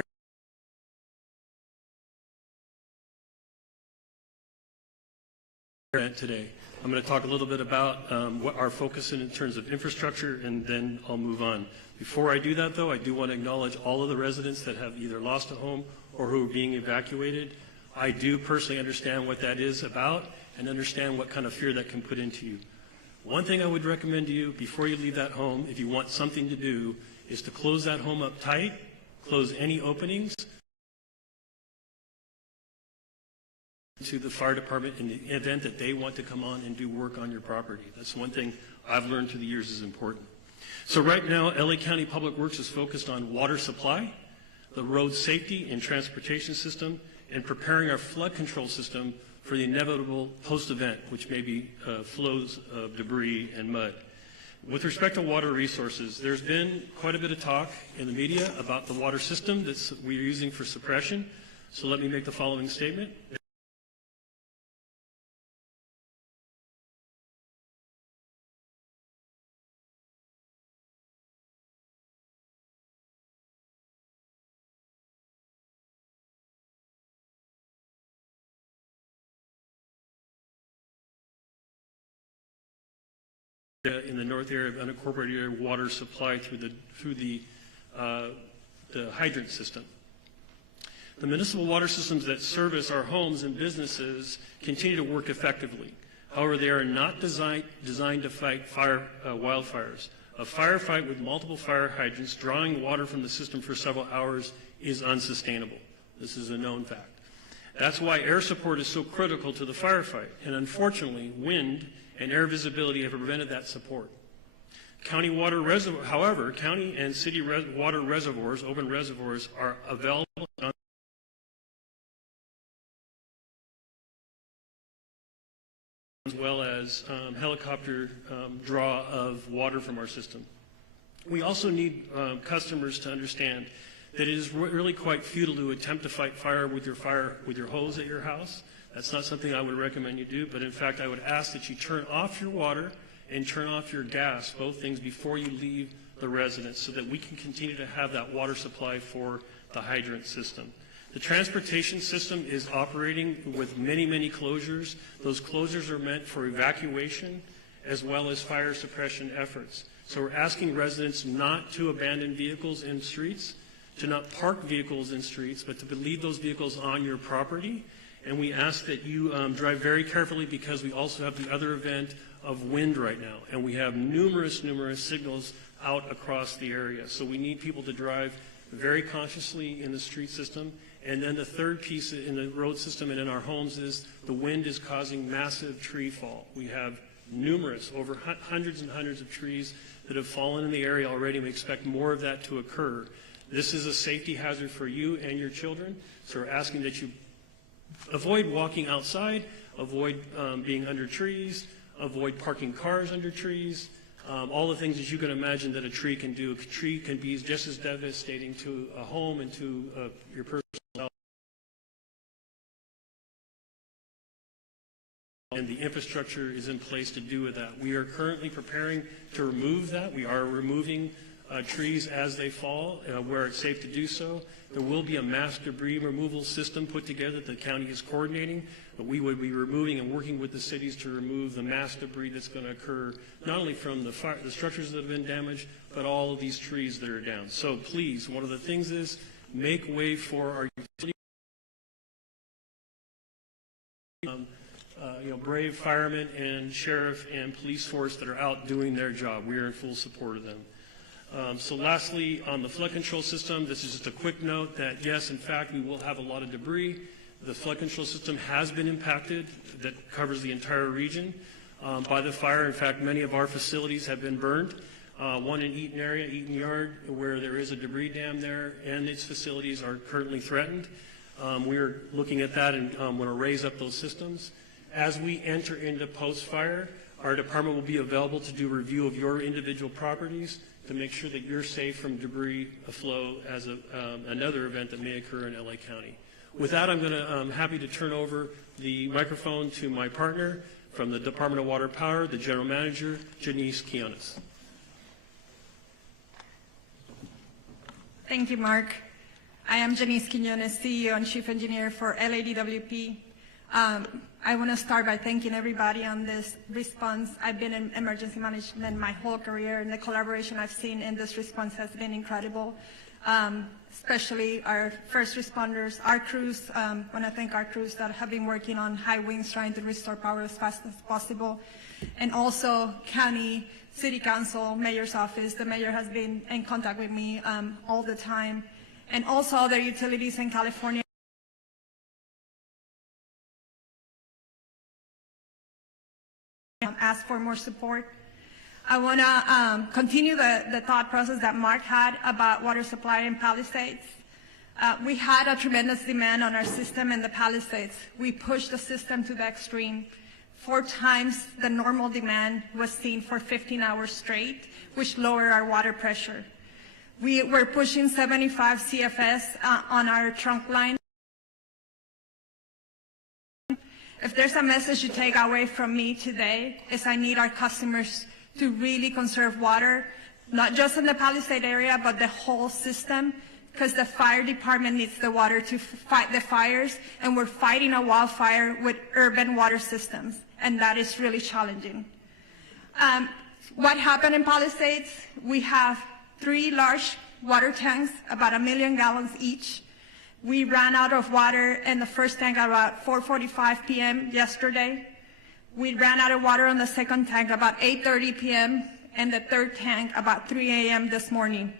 event today. I'm going to talk a little bit about what our focus in terms of infrastructure, and then I'll move on. Before I do that, though, I do want to acknowledge all of the residents that have either lost a home or who are being evacuated. I do personally understand what that is about and understand what kind of fear that can put into you. One thing I would recommend to you before you leave that home, if you want something to do, is to close that home up tight, close any openings to the fire department in the event that they want to come on and do work on your property. That's one thing I've learned through the years is important. So right now, LA County Public Works is focused on water supply, the road safety and transportation system, and preparing our flood control system for the inevitable post-event, which may be flows of debris and mud. With respect to water resources, there's been quite a bit of talk in the media about the water system that we're using for suppression. So let me make the following statement. In the north area of unincorporated area, water supply through the hydrant system. The municipal water systems that service our homes and businesses continue to work effectively. However, they are not designed to fight wildfires. A firefight with multiple fire hydrants drawing water from the system for several hours is unsustainable. This is a known fact. That's why air support is so critical to the firefight. And unfortunately, wind and air visibility have prevented that support. However, county and city water reservoirs, open reservoirs, are available as well as helicopter draw of water from our system. We also need customers to understand that it is really quite futile to attempt to fight fire with your hose at your house. That's not something I would recommend you do, but in fact I would ask that you turn off your water and turn off your gas, both things, before you leave the residence so that we can continue to have that water supply for the hydrant system. The transportation system is operating with many, many closures. Those closures are meant for evacuation as well as fire suppression efforts. So we're asking residents not to abandon vehicles in streets, to not park vehicles in streets, but to leave those vehicles on your property. And we ask that you drive very carefully because we also have the other event of wind right now. And we have numerous signals out across the area. So we need people to drive very consciously in the street system. And then the third piece in the road system and in our homes is the wind is causing massive tree fall. We have over hundreds and hundreds of trees that have fallen in the area already. We expect more of that to occur. This is a safety hazard for you and your children. So we're asking that you avoid walking outside, avoid being under trees, avoid parking cars under trees, all the things that you can imagine that a tree can do. A tree can be just as devastating to a home and to your personal health. And the infrastructure is in place to do with that. We are currently preparing to remove that. We are removing trees as they fall, where it's safe to do so. There will be a mass debris removal system put together that the county is coordinating, but we would be removing and working with the cities to remove the mass debris that's going to occur not only from the structures that have been damaged, but all of these trees that are down. So please, one of the things is make way for our utility. Brave firemen and sheriff and police force that are out doing their job. We are in full support of them. So lastly, on the flood control system, this is just a quick note that yes, in fact, we will have a lot of debris. The flood control system has been impacted, that covers the entire region, by the fire. In fact, many of our facilities have been burned. One in Eaton area, Eaton Yard, where there is a debris dam there, and its facilities are currently threatened. We are looking at that and want to raise up those systems. As we enter into post-fire, our department will be available to do a review of your individual properties to make sure that you're safe from debris flow as another event that may occur in LA County. With that, I'm happy to turn over the microphone to my partner from the Department of Water Power, the General Manager, Janice Quiones. Thank you, Mark. I am Janice Quiones, CEO and Chief Engineer for LADWP. I want to start by thanking everybody on this response. I've been in emergency management my whole career, and the collaboration I've seen in this response has been incredible, especially our first responders, our crews. I want to thank our crews that have been working on high winds trying to restore power as fast as possible, and also county, city council, mayor's office. The mayor has been in contact with me all the time, and also other utilities in California. Ask for more support. I want to continue the thought process that Mark had about water supply in Palisades. We had a tremendous demand on our system in the Palisades. We pushed the system to the extreme. 4 times the normal demand was seen for 15 hours straight, which lowered our water pressure. We were pushing 75 CFS on our trunk line. If there's a message you take away from me today, is I need our customers to really conserve water, not just in the Palisade area, but the whole system, because the fire department needs the water to fight the fires, and we're fighting a wildfire with urban water systems, and that is really challenging. What happened in Palisades? We have 3 large water tanks, about 1 million gallons each. We ran out of water in the first tank at about 4:45 p.m. yesterday. We ran out of water on the second tank about 8:30 p.m. and the third tank about 3 a.m. this morning.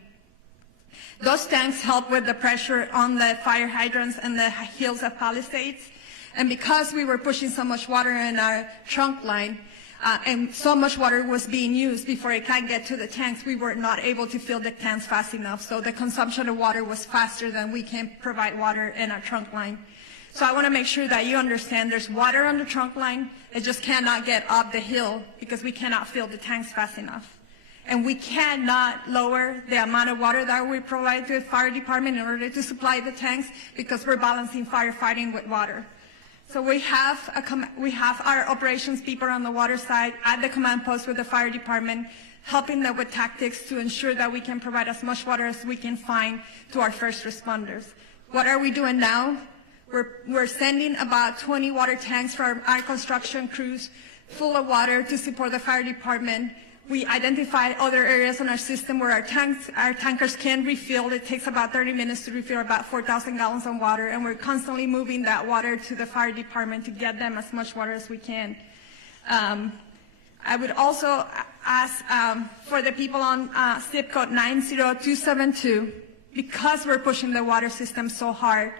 Those tanks help with the pressure on the fire hydrants and the hills of Palisades. And because we were pushing so much water in our trunk line, and so much water was being used before it can get to the tanks, we were not able to fill the tanks fast enough. So the consumption of water was faster than we can provide water in our trunk line. So I want to make sure that you understand there's water on the trunk line. It just cannot get up the hill because we cannot fill the tanks fast enough. And we cannot lower the amount of water that we provide to the fire department in order to supply the tanks because we're balancing firefighting with water. So we have our operations people on the water side at the command post with the fire department, helping them with tactics to ensure that we can provide as much water as we can find to our first responders. What are we doing now? We're sending about 20 water tanks for our construction crews full of water to support the fire department. We identify other areas in our system where our tankers can refill. It takes about 30 minutes to refill about 4,000 gallons of water, and we're constantly moving that water to the fire department to get them as much water as we can. I would also ask for the people on zip code 90272, because we're pushing the water system so hard,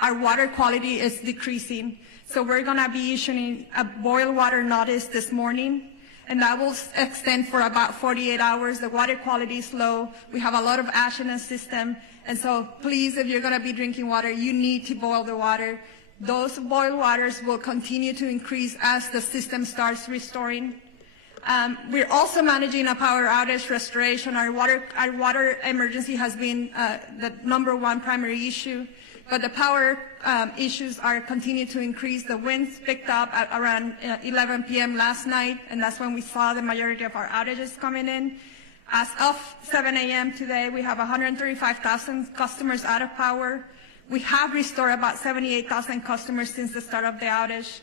our water quality is decreasing. So we're going to be issuing a boil water notice this morning, and that will extend for about 48 hours. The water quality is low. We have a lot of ash in the system. And so please, if you're going to be drinking water, you need to boil the water. Those boiled waters will continue to increase as the system starts restoring. We're also managing a power outage restoration. Our water emergency has been the #1 primary issue. But the power issues are continuing to increase. The winds picked up at around 11 p.m. last night, and that's when we saw the majority of our outages coming in. As of 7 a.m. today, we have 135,000 customers out of power. We have restored about 78,000 customers since the start of the outage.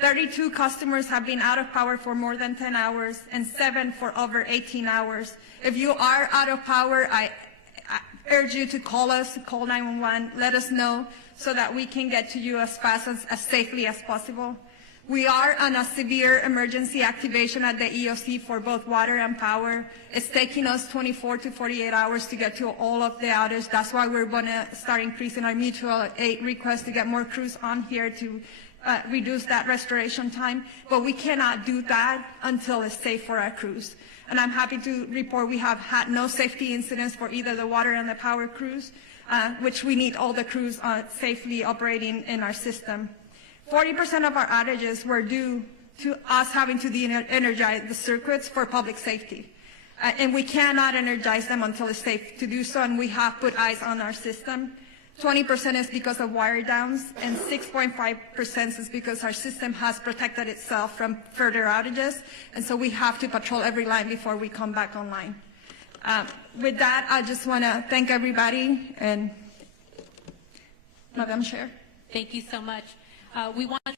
32 customers have been out of power for more than 10 hours and 7 for over 18 hours. If you are out of power, I urge you to call us, call 911, let us know so that we can get to you as fast as safely as possible. We are on a severe emergency activation at the EOC for both water and power. It's taking us 24 to 48 hours to get to all of the outage. That's why we're going to start increasing our mutual aid request to get more crews on here to reduce that restoration time. But we cannot do that until it's safe for our crews. And I'm happy to report we have had no safety incidents for either the water and the power crews, which we need all the crews safely operating in our system. 40% of our outages were due to us having to de-energize the circuits for public safety. And we cannot energize them until it's safe to do so, and we have put eyes on our system. 20% is because of wire downs, and 6.5% is because our system has protected itself from further outages, and so we have to patrol every line before we come back online. With that, I just want to thank everybody, and Madam Chair. Thank you so much. We want a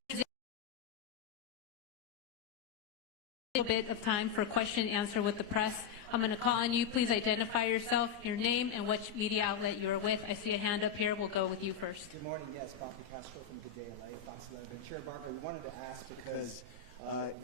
little bit of time for question and answer with the press. I'm going to call on you. Please identify yourself, your name, and which media outlet you are with. I see a hand up here. We'll go with you first. Good morning. Yes, Bobby Castro from Good Day LA, Fox 11. Chair Barker, we wanted to ask because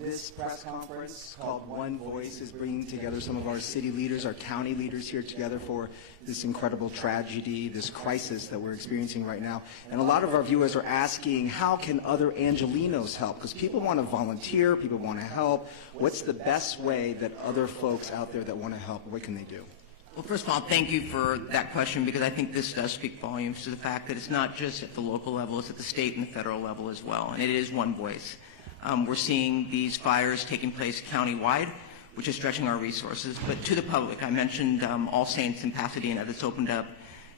this press conference called One Voice is bringing together some of our city leaders, our county leaders here together for this incredible tragedy, this crisis that we're experiencing right now. And a lot of our viewers are asking, how can other Angelenos help? Because people want to volunteer, people want to help. What's the best way that other folks out there that want to help, what can they do? Well, first of all, thank you for that question, because I think this does speak volumes to the fact that it's not just at the local level, it's at the state and the federal level as well, and it is one voice. We're seeing these fires taking place countywide, which is stretching our resources. But to the public, I mentioned All Saints in Pasadena that's opened up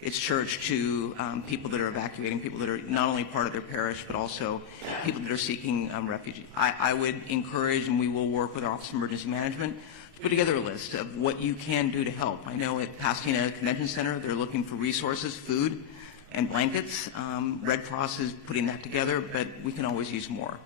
its church to people that are evacuating, people that are not only part of their parish, but also people that are seeking refuge. I would encourage, and we will work with our Office of Emergency Management, to put together a list of what you can do to help. I know at Pasadena Convention Center, they're looking for resources, food, and blankets. Red Cross is putting that together, but we can always use more.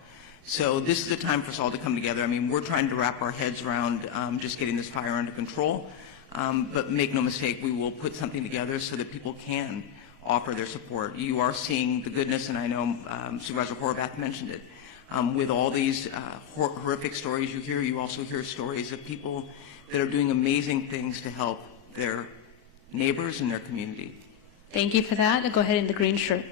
So this is a time for us all to come together. I mean, we're trying to wrap our heads around just getting this fire under control, but make no mistake, we will put something together so that people can offer their support. You are seeing the goodness, and I know Supervisor Horvath mentioned it. With all these horrific stories you hear, you also hear stories of people that are doing amazing things to help their neighbors and their community. Thank you for that. I'll go ahead in the green shirt.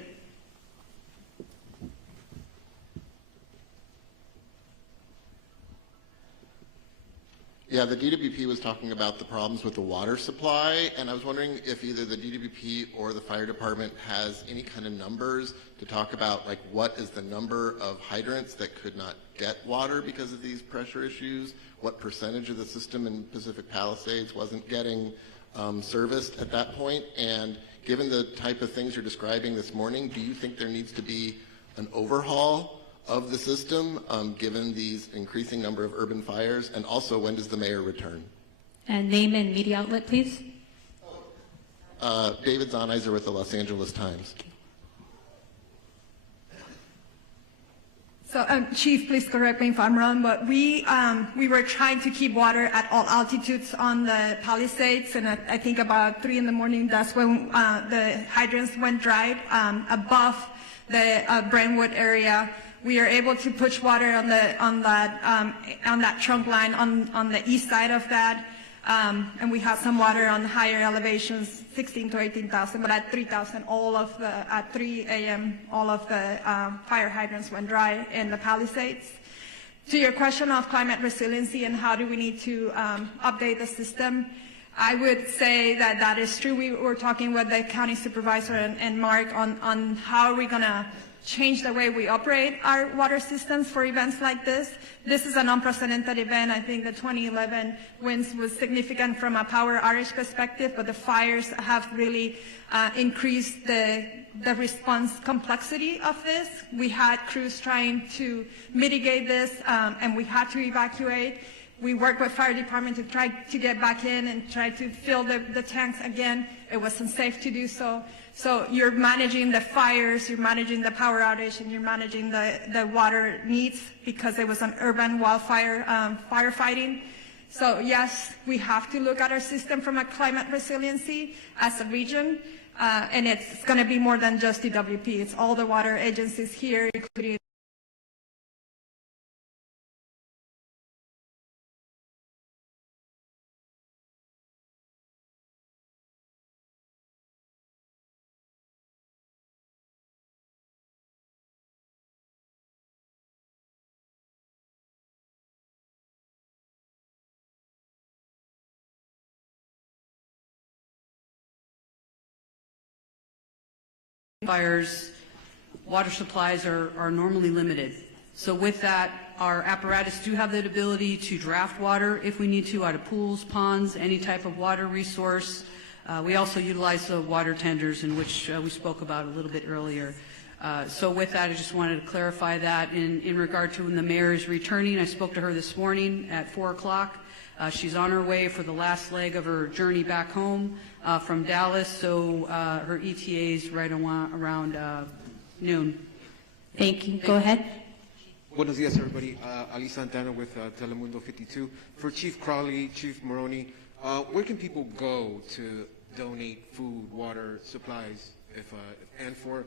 Yeah, the DWP was talking about the problems with the water supply, and I was wondering if either the DWP or the fire department has any kind of numbers to talk about, like what is the number of hydrants that could not get water because of these pressure issues, what percentage of the system in Pacific Palisades wasn't getting serviced at that point, and given the type of things you're describing this morning, do you think there needs to be an overhaul of the system, given these increasing number of urban fires? And also, when does the mayor return? And name and media outlet, please. David Zonizer with the Los Angeles Times. So, Chief, please correct me if I'm wrong, but we were trying to keep water at all altitudes on the Palisades, and I think about 3 in the morning, that's when the hydrants went dry above the Brentwood area. We are able to push water on that trunk line on the east side of that, and we have some water on higher elevations, 16 to 18,000. But at 3,000, at 3 a.m., all of the fire hydrants went dry in the Palisades. To your question of climate resiliency and how do we need to update the system, I would say that that is true. We were talking with the county supervisor and Mark on how are we going to change the way we operate our water systems for events like this. This is an unprecedented event. I think the 2011 winds was significant from a power outage perspective, but the fires have really increased the response complexity of this. We had crews trying to mitigate this, and we had to evacuate. We worked with fire department to try to get back in and try to fill the tanks again. It wasn't safe to do so. So you're managing the fires, you're managing the power outage, and you're managing the water needs because it was an urban wildfire firefighting. So yes, we have to look at our system from a climate resiliency as a region, and it's going to be more than just DWP. It's all the water agencies here, including fires, water supplies are normally limited. So with that, our apparatus do have the ability to draft water if we need to out of pools, ponds, any type of water resource. We also utilize the water tenders, in which we spoke about a little bit earlier. So with that, I just wanted to clarify that. In regard to when the mayor is returning, I spoke to her this morning at 4 o'clock. She's on her way for the last leg of her journey back home from Dallas, so her ETA is right around noon. Thank you. Go ahead. Buenos días, everybody. Ali Santana with Telemundo 52. For Chief Crowley, Chief Maroney, where can people go to donate food, water, supplies, and for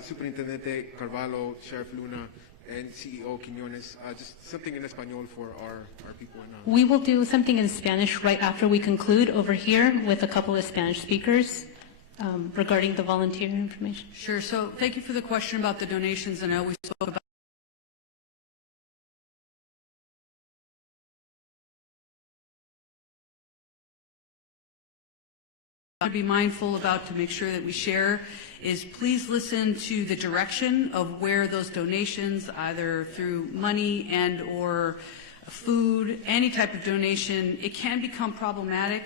Superintendente Carvalho, Sheriff Luna, and CEO Quiñones, just something in Espanol for our people in We will do something in Spanish right after we conclude over here with a couple of Spanish speakers regarding the volunteer information. Sure. So thank you for the question about the donations. I know we spoke about to be mindful about to make sure that we share is please listen to the direction of where those donations, either through money and or food, any type of donation, it can become problematic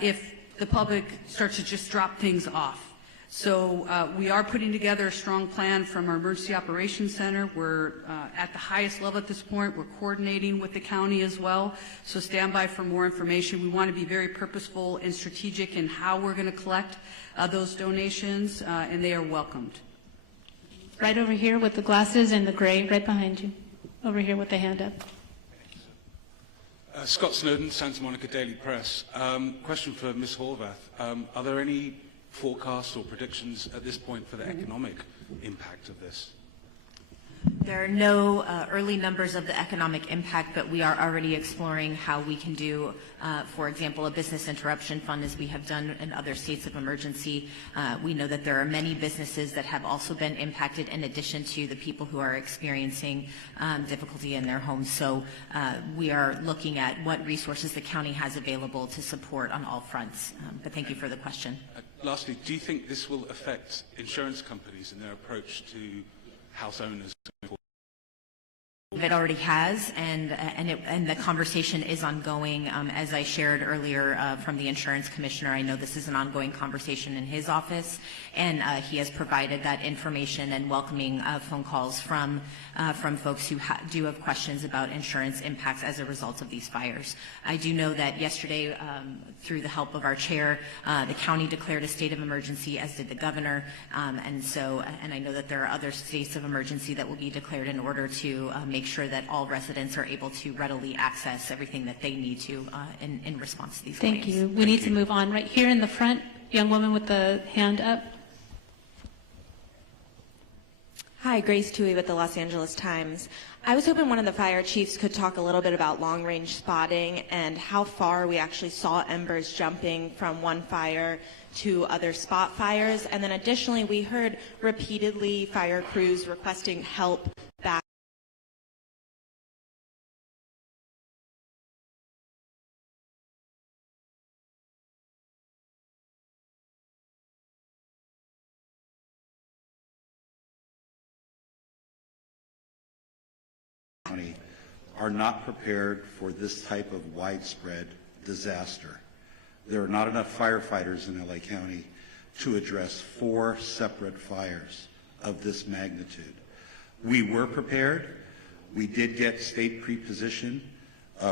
if the public starts to just drop things off. So we are putting together a strong plan from our Emergency Operations Center. We're at the highest level at this point. We're coordinating with the county as well. So stand by for more information. We want to be very purposeful and strategic in how we're going to collect those donations, and they are welcomed. Right over here with the glasses and the gray, right behind you. Over here with the hand up. Scott Snowden, Santa Monica Daily Press. Question for Ms. Horvath. Are there any forecasts or predictions at this point for the economic impact of this? There are no early numbers of the economic impact, but we are already exploring how we can do, for example, a business interruption fund, as we have done in other states of emergency. We know that there are many businesses that have also been impacted in addition to the people who are experiencing difficulty in their homes. So we are looking at what resources the county has available to support on all fronts. But thank you for the question. Lastly, do you think this will affect insurance companies in their approach to house owners? It already has, and the conversation is ongoing. As I shared earlier from the insurance commissioner, I know this is an ongoing conversation in his office, and he has provided that information and welcoming phone calls from folks who do have questions about insurance impacts as a result of these fires. I do know that yesterday, through the help of our chair, the county declared a state of emergency, as did the governor, and I know that there are other states of emergency that will be declared in order to make sure that all residents are able to readily access everything that they need to in response to these claims. Thank you. We need to move on. Right here in the front, young woman with the hand up. Hi, Grace Tui with the Los Angeles Times. I was hoping one of the fire chiefs could talk a little bit about long-range spotting and how far we actually saw embers jumping from one fire to other spot fires. And then additionally, we heard repeatedly fire crews requesting help back. Are not prepared for this type of widespread disaster. There are not enough firefighters in LA County to address 4 separate fires of this magnitude. We were prepared. We did get state preposition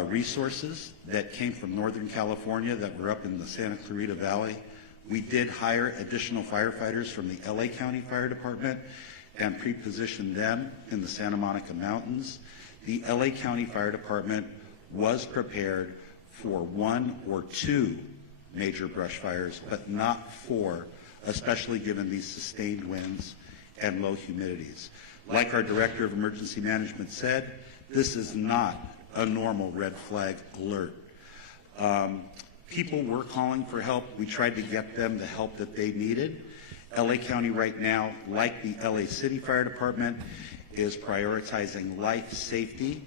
resources that came from Northern California that were up in the Santa Clarita Valley. We did hire additional firefighters from the LA County Fire Department and pre-positioned them in the Santa Monica Mountains. The LA County Fire Department was prepared for 1 or 2 major brush fires, but not 4, especially given these sustained winds and low humidities. Like our Director of Emergency Management said, this is not a normal red flag alert. People were calling for help. We tried to get them the help that they needed. LA County right now, like the LA City Fire Department, is prioritizing life safety,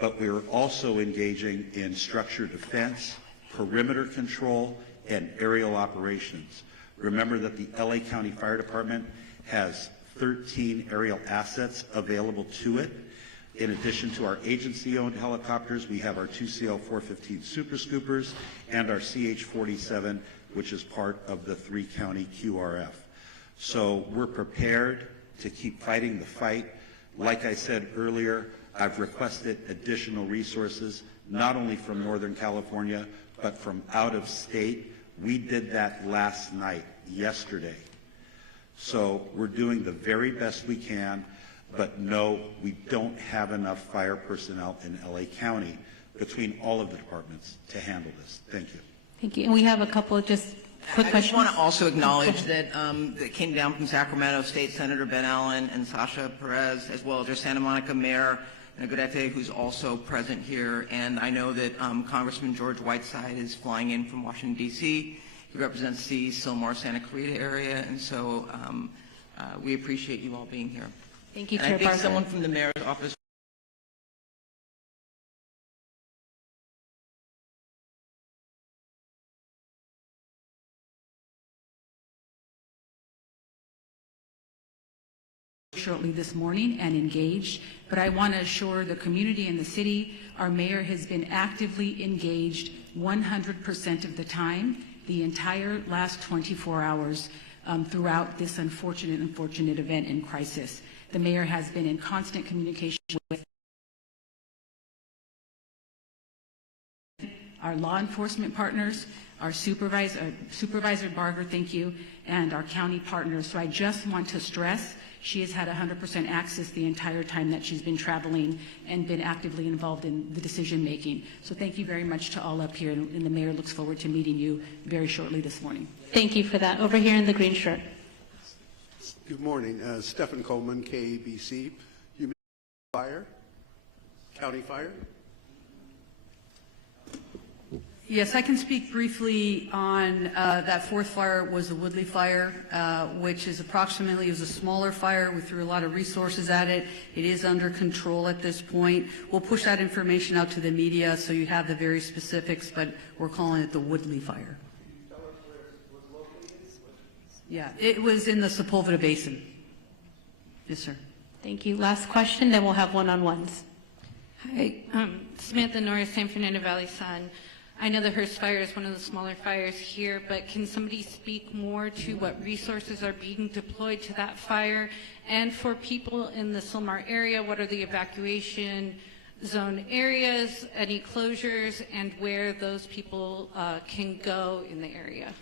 but we're also engaging in structure defense, perimeter control, and aerial operations. Remember that the LA County Fire Department has 13 aerial assets available to it. In addition to our agency-owned helicopters, we have our 2 CL-415 Super Scoopers and our CH-47, which is part of the 3-county QRF. So we're prepared to keep fighting the fight. Like I said earlier, I've requested additional resources, not only from Northern California, but from out of state. We did that last night, yesterday. So we're doing the very best we can, but no, we don't have enough fire personnel in LA County between all of the departments to handle this. Thank you. Thank you. And we have a couple of just quick questions. I just want to also acknowledge that that came down from Sacramento State Senator Ben Allen and Sasha Perez, as well as our Santa Monica Mayor Negrete, who's also present here. And I know that Congressman George Whiteside is flying in from Washington, D.C. He represents the Sylmar-Santa Clarita area, and so we appreciate you all being here. Thank you, and Chair I think Barker. someone from the mayor's office. Shortly this morning and engaged, but I want to assure the community and the city our mayor has been actively engaged 100% of the time, the entire last 24 hours throughout this unfortunate event and crisis. The mayor has been in constant communication with our law enforcement partners, our Supervisor Barger, thank you, and our county partners. So I just want to stress she has had 100% access the entire time that she's been traveling and been actively involved in the decision making. So thank you very much to all up here, and the mayor looks forward to meeting you very shortly this morning. Thank you for that. Over here in the green shirt. Good morning. Stephen Coleman, KABC. Human Fire, County Fire. Yes, I can speak briefly on that fourth fire was a Woodley fire, which is approximately, it was a smaller fire. We threw a lot of resources at it. It is under control at this point. We'll push that information out to the media so you have the very specifics, but we're calling it the Woodley fire. Yeah, it was in the Sepulveda Basin. Yes, sir. Thank you. Last question, then we'll have one-on-ones. Hi, Samantha Norris, San Fernando Valley Sun. I know the Hearst fire is one of the smaller fires here, but can somebody speak more to what resources are being deployed to that fire? And for people in the Sylmar area, what are the evacuation zone areas, any closures, and where those people can go in the area?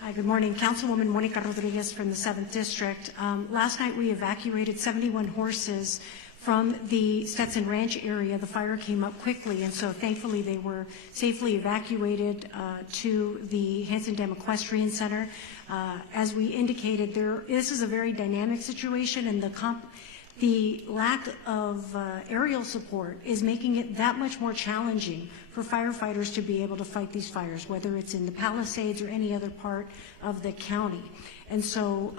Hi, good morning. Councilwoman Monica Rodriguez from the 7th District. Last night we evacuated 71 horses from the Stetson Ranch area. The fire came up quickly, and so thankfully they were safely evacuated to the Hanson Dam Equestrian Center. As we indicated, this is a very dynamic situation, and the lack of aerial support is making it that much more challenging for firefighters to be able to fight these fires, whether it's in the Palisades or any other part of the county. And so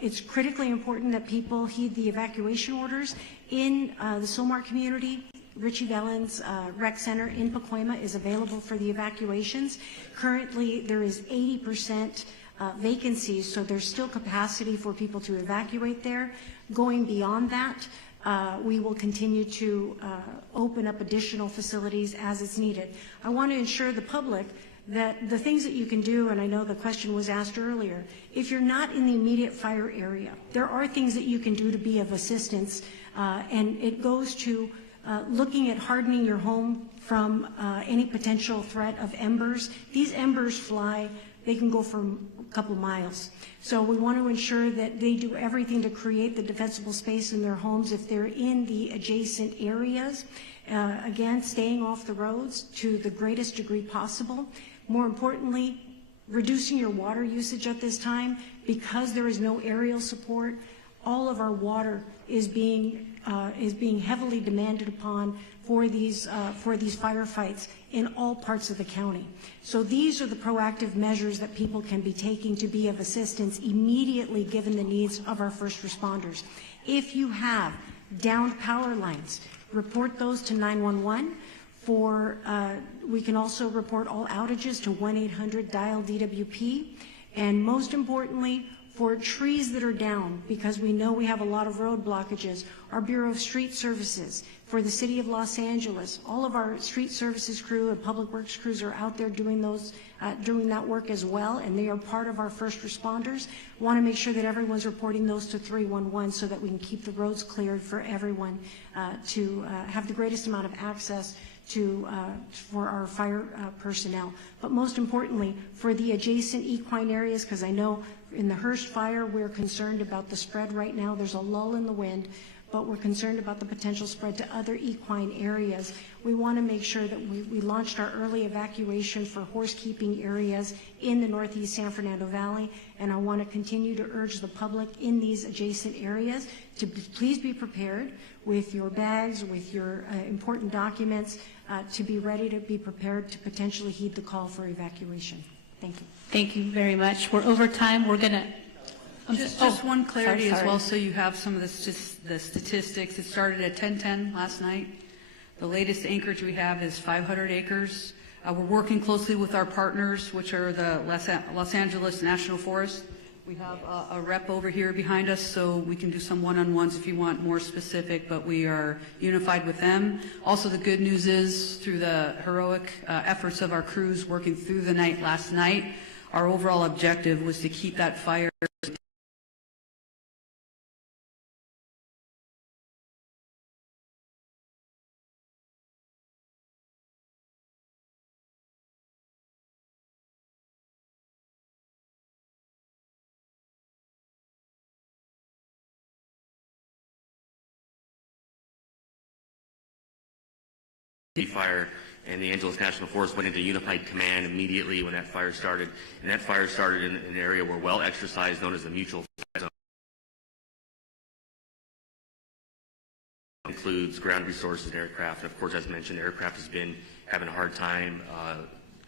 it's critically important that people heed the evacuation orders. In the Sylmar community, Richie Valens Rec Center in Pacoima is available for the evacuations. Currently, there is 80% vacancies, so there's still capacity for people to evacuate there. Going beyond that, we will continue to open up additional facilities as it's needed. I want to assure the public that the things that you can do, and I know the question was asked earlier, if you're not in the immediate fire area, there are things that you can do to be of assistance, and it goes to looking at hardening your home from any potential threat of embers. These embers fly, they can go for a couple miles. So we want to ensure that they do everything to create the defensible space in their homes if they're in the adjacent areas. Again, staying off the roads to the greatest degree possible. More importantly, reducing your water usage at this time. Because there is no aerial support, all of our water is being heavily demanded upon for these firefights in all parts of the county. So these are the proactive measures that people can be taking to be of assistance immediately given the needs of our first responders. If you have downed power lines, report those to 911. We can also report all outages to 1-800-DIAL-DWP. And most importantly, for trees that are down, because we know we have a lot of road blockages, our Bureau of Street Services, for the City of Los Angeles, all of our street services crew and public works crews are out there doing that work as well, and they are part of our first responders. Want to make sure that everyone's reporting those to 311 so that we can keep the roads cleared for everyone to have the greatest amount of access for our fire personnel. But most importantly, for the adjacent equine areas, because I know in the Hearst fire, we're concerned about the spread right now. There's a lull in the wind, but we're concerned about the potential spread to other equine areas. We want to make sure that we launched our early evacuation for horse keeping areas in the Northeast San Fernando Valley, and I want to continue to urge the public in these adjacent areas to please be prepared with your bags, with your important documents, to be ready to be prepared to potentially heed the call for evacuation. Thank you. Thank you very much. We're over time. We're going to... Just one clarity as well, so you have some of the statistics. It started at 1010 last night. The latest acreage we have is 500 acres. We're working closely with our partners, which are the Los Angeles National Forest. We have a rep over here behind us, so we can do some one-on-ones if you want more specific, but we are unified with them. Also, the good news is, through the heroic efforts of our crews working through the night last night, our overall objective was to keep that fire fire, and the Angeles National Forest went into unified command immediately when that fire started. And that fire started in an area we're well exercised, known as the Mutual Fire Zone. Includes ground resources and aircraft. And of course, as mentioned, aircraft has been having a hard time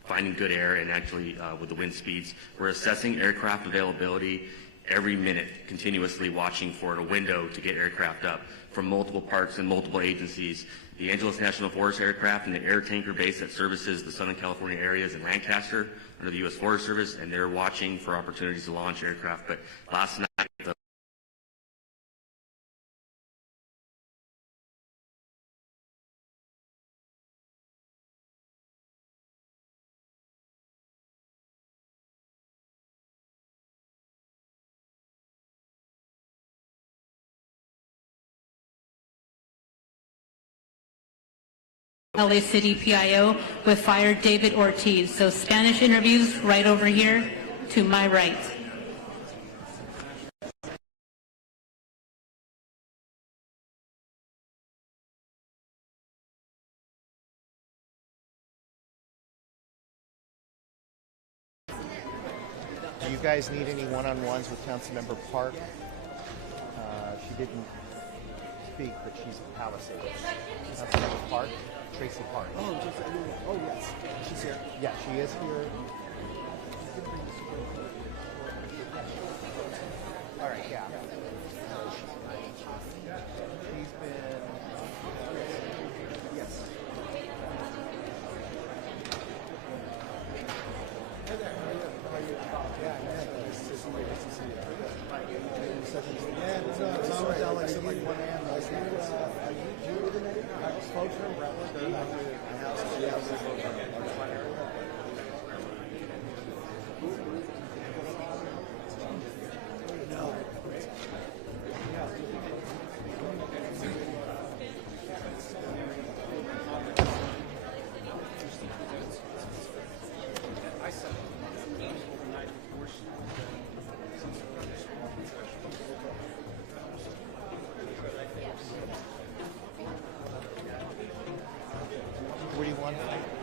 finding good air, and actually with the wind speeds. We're assessing aircraft availability every minute, continuously watching for a window to get aircraft up from multiple parts and multiple agencies. The Angeles National Forest aircraft and the air tanker base that services the Southern California areas in Lancaster under the U.S. Forest Service, and they're watching for opportunities to launch aircraft. But last night, LA City PIO with Fire David Ortiz. So Spanish interviews right over here to my right. Do you guys need any one-on-ones with Councilmember Park? She didn't speak, but she's a Palisades. Councilmember Park, Tracy Park. Oh, yes. She's here. Yeah, she is here. All right, yeah. She's been... Yes. Hey there, how are you? How are you? Yeah, nice to see you. Nice to see you. Yeah, it's always like 1 a.m. Folks from Brentwood, they have to house the want to fight?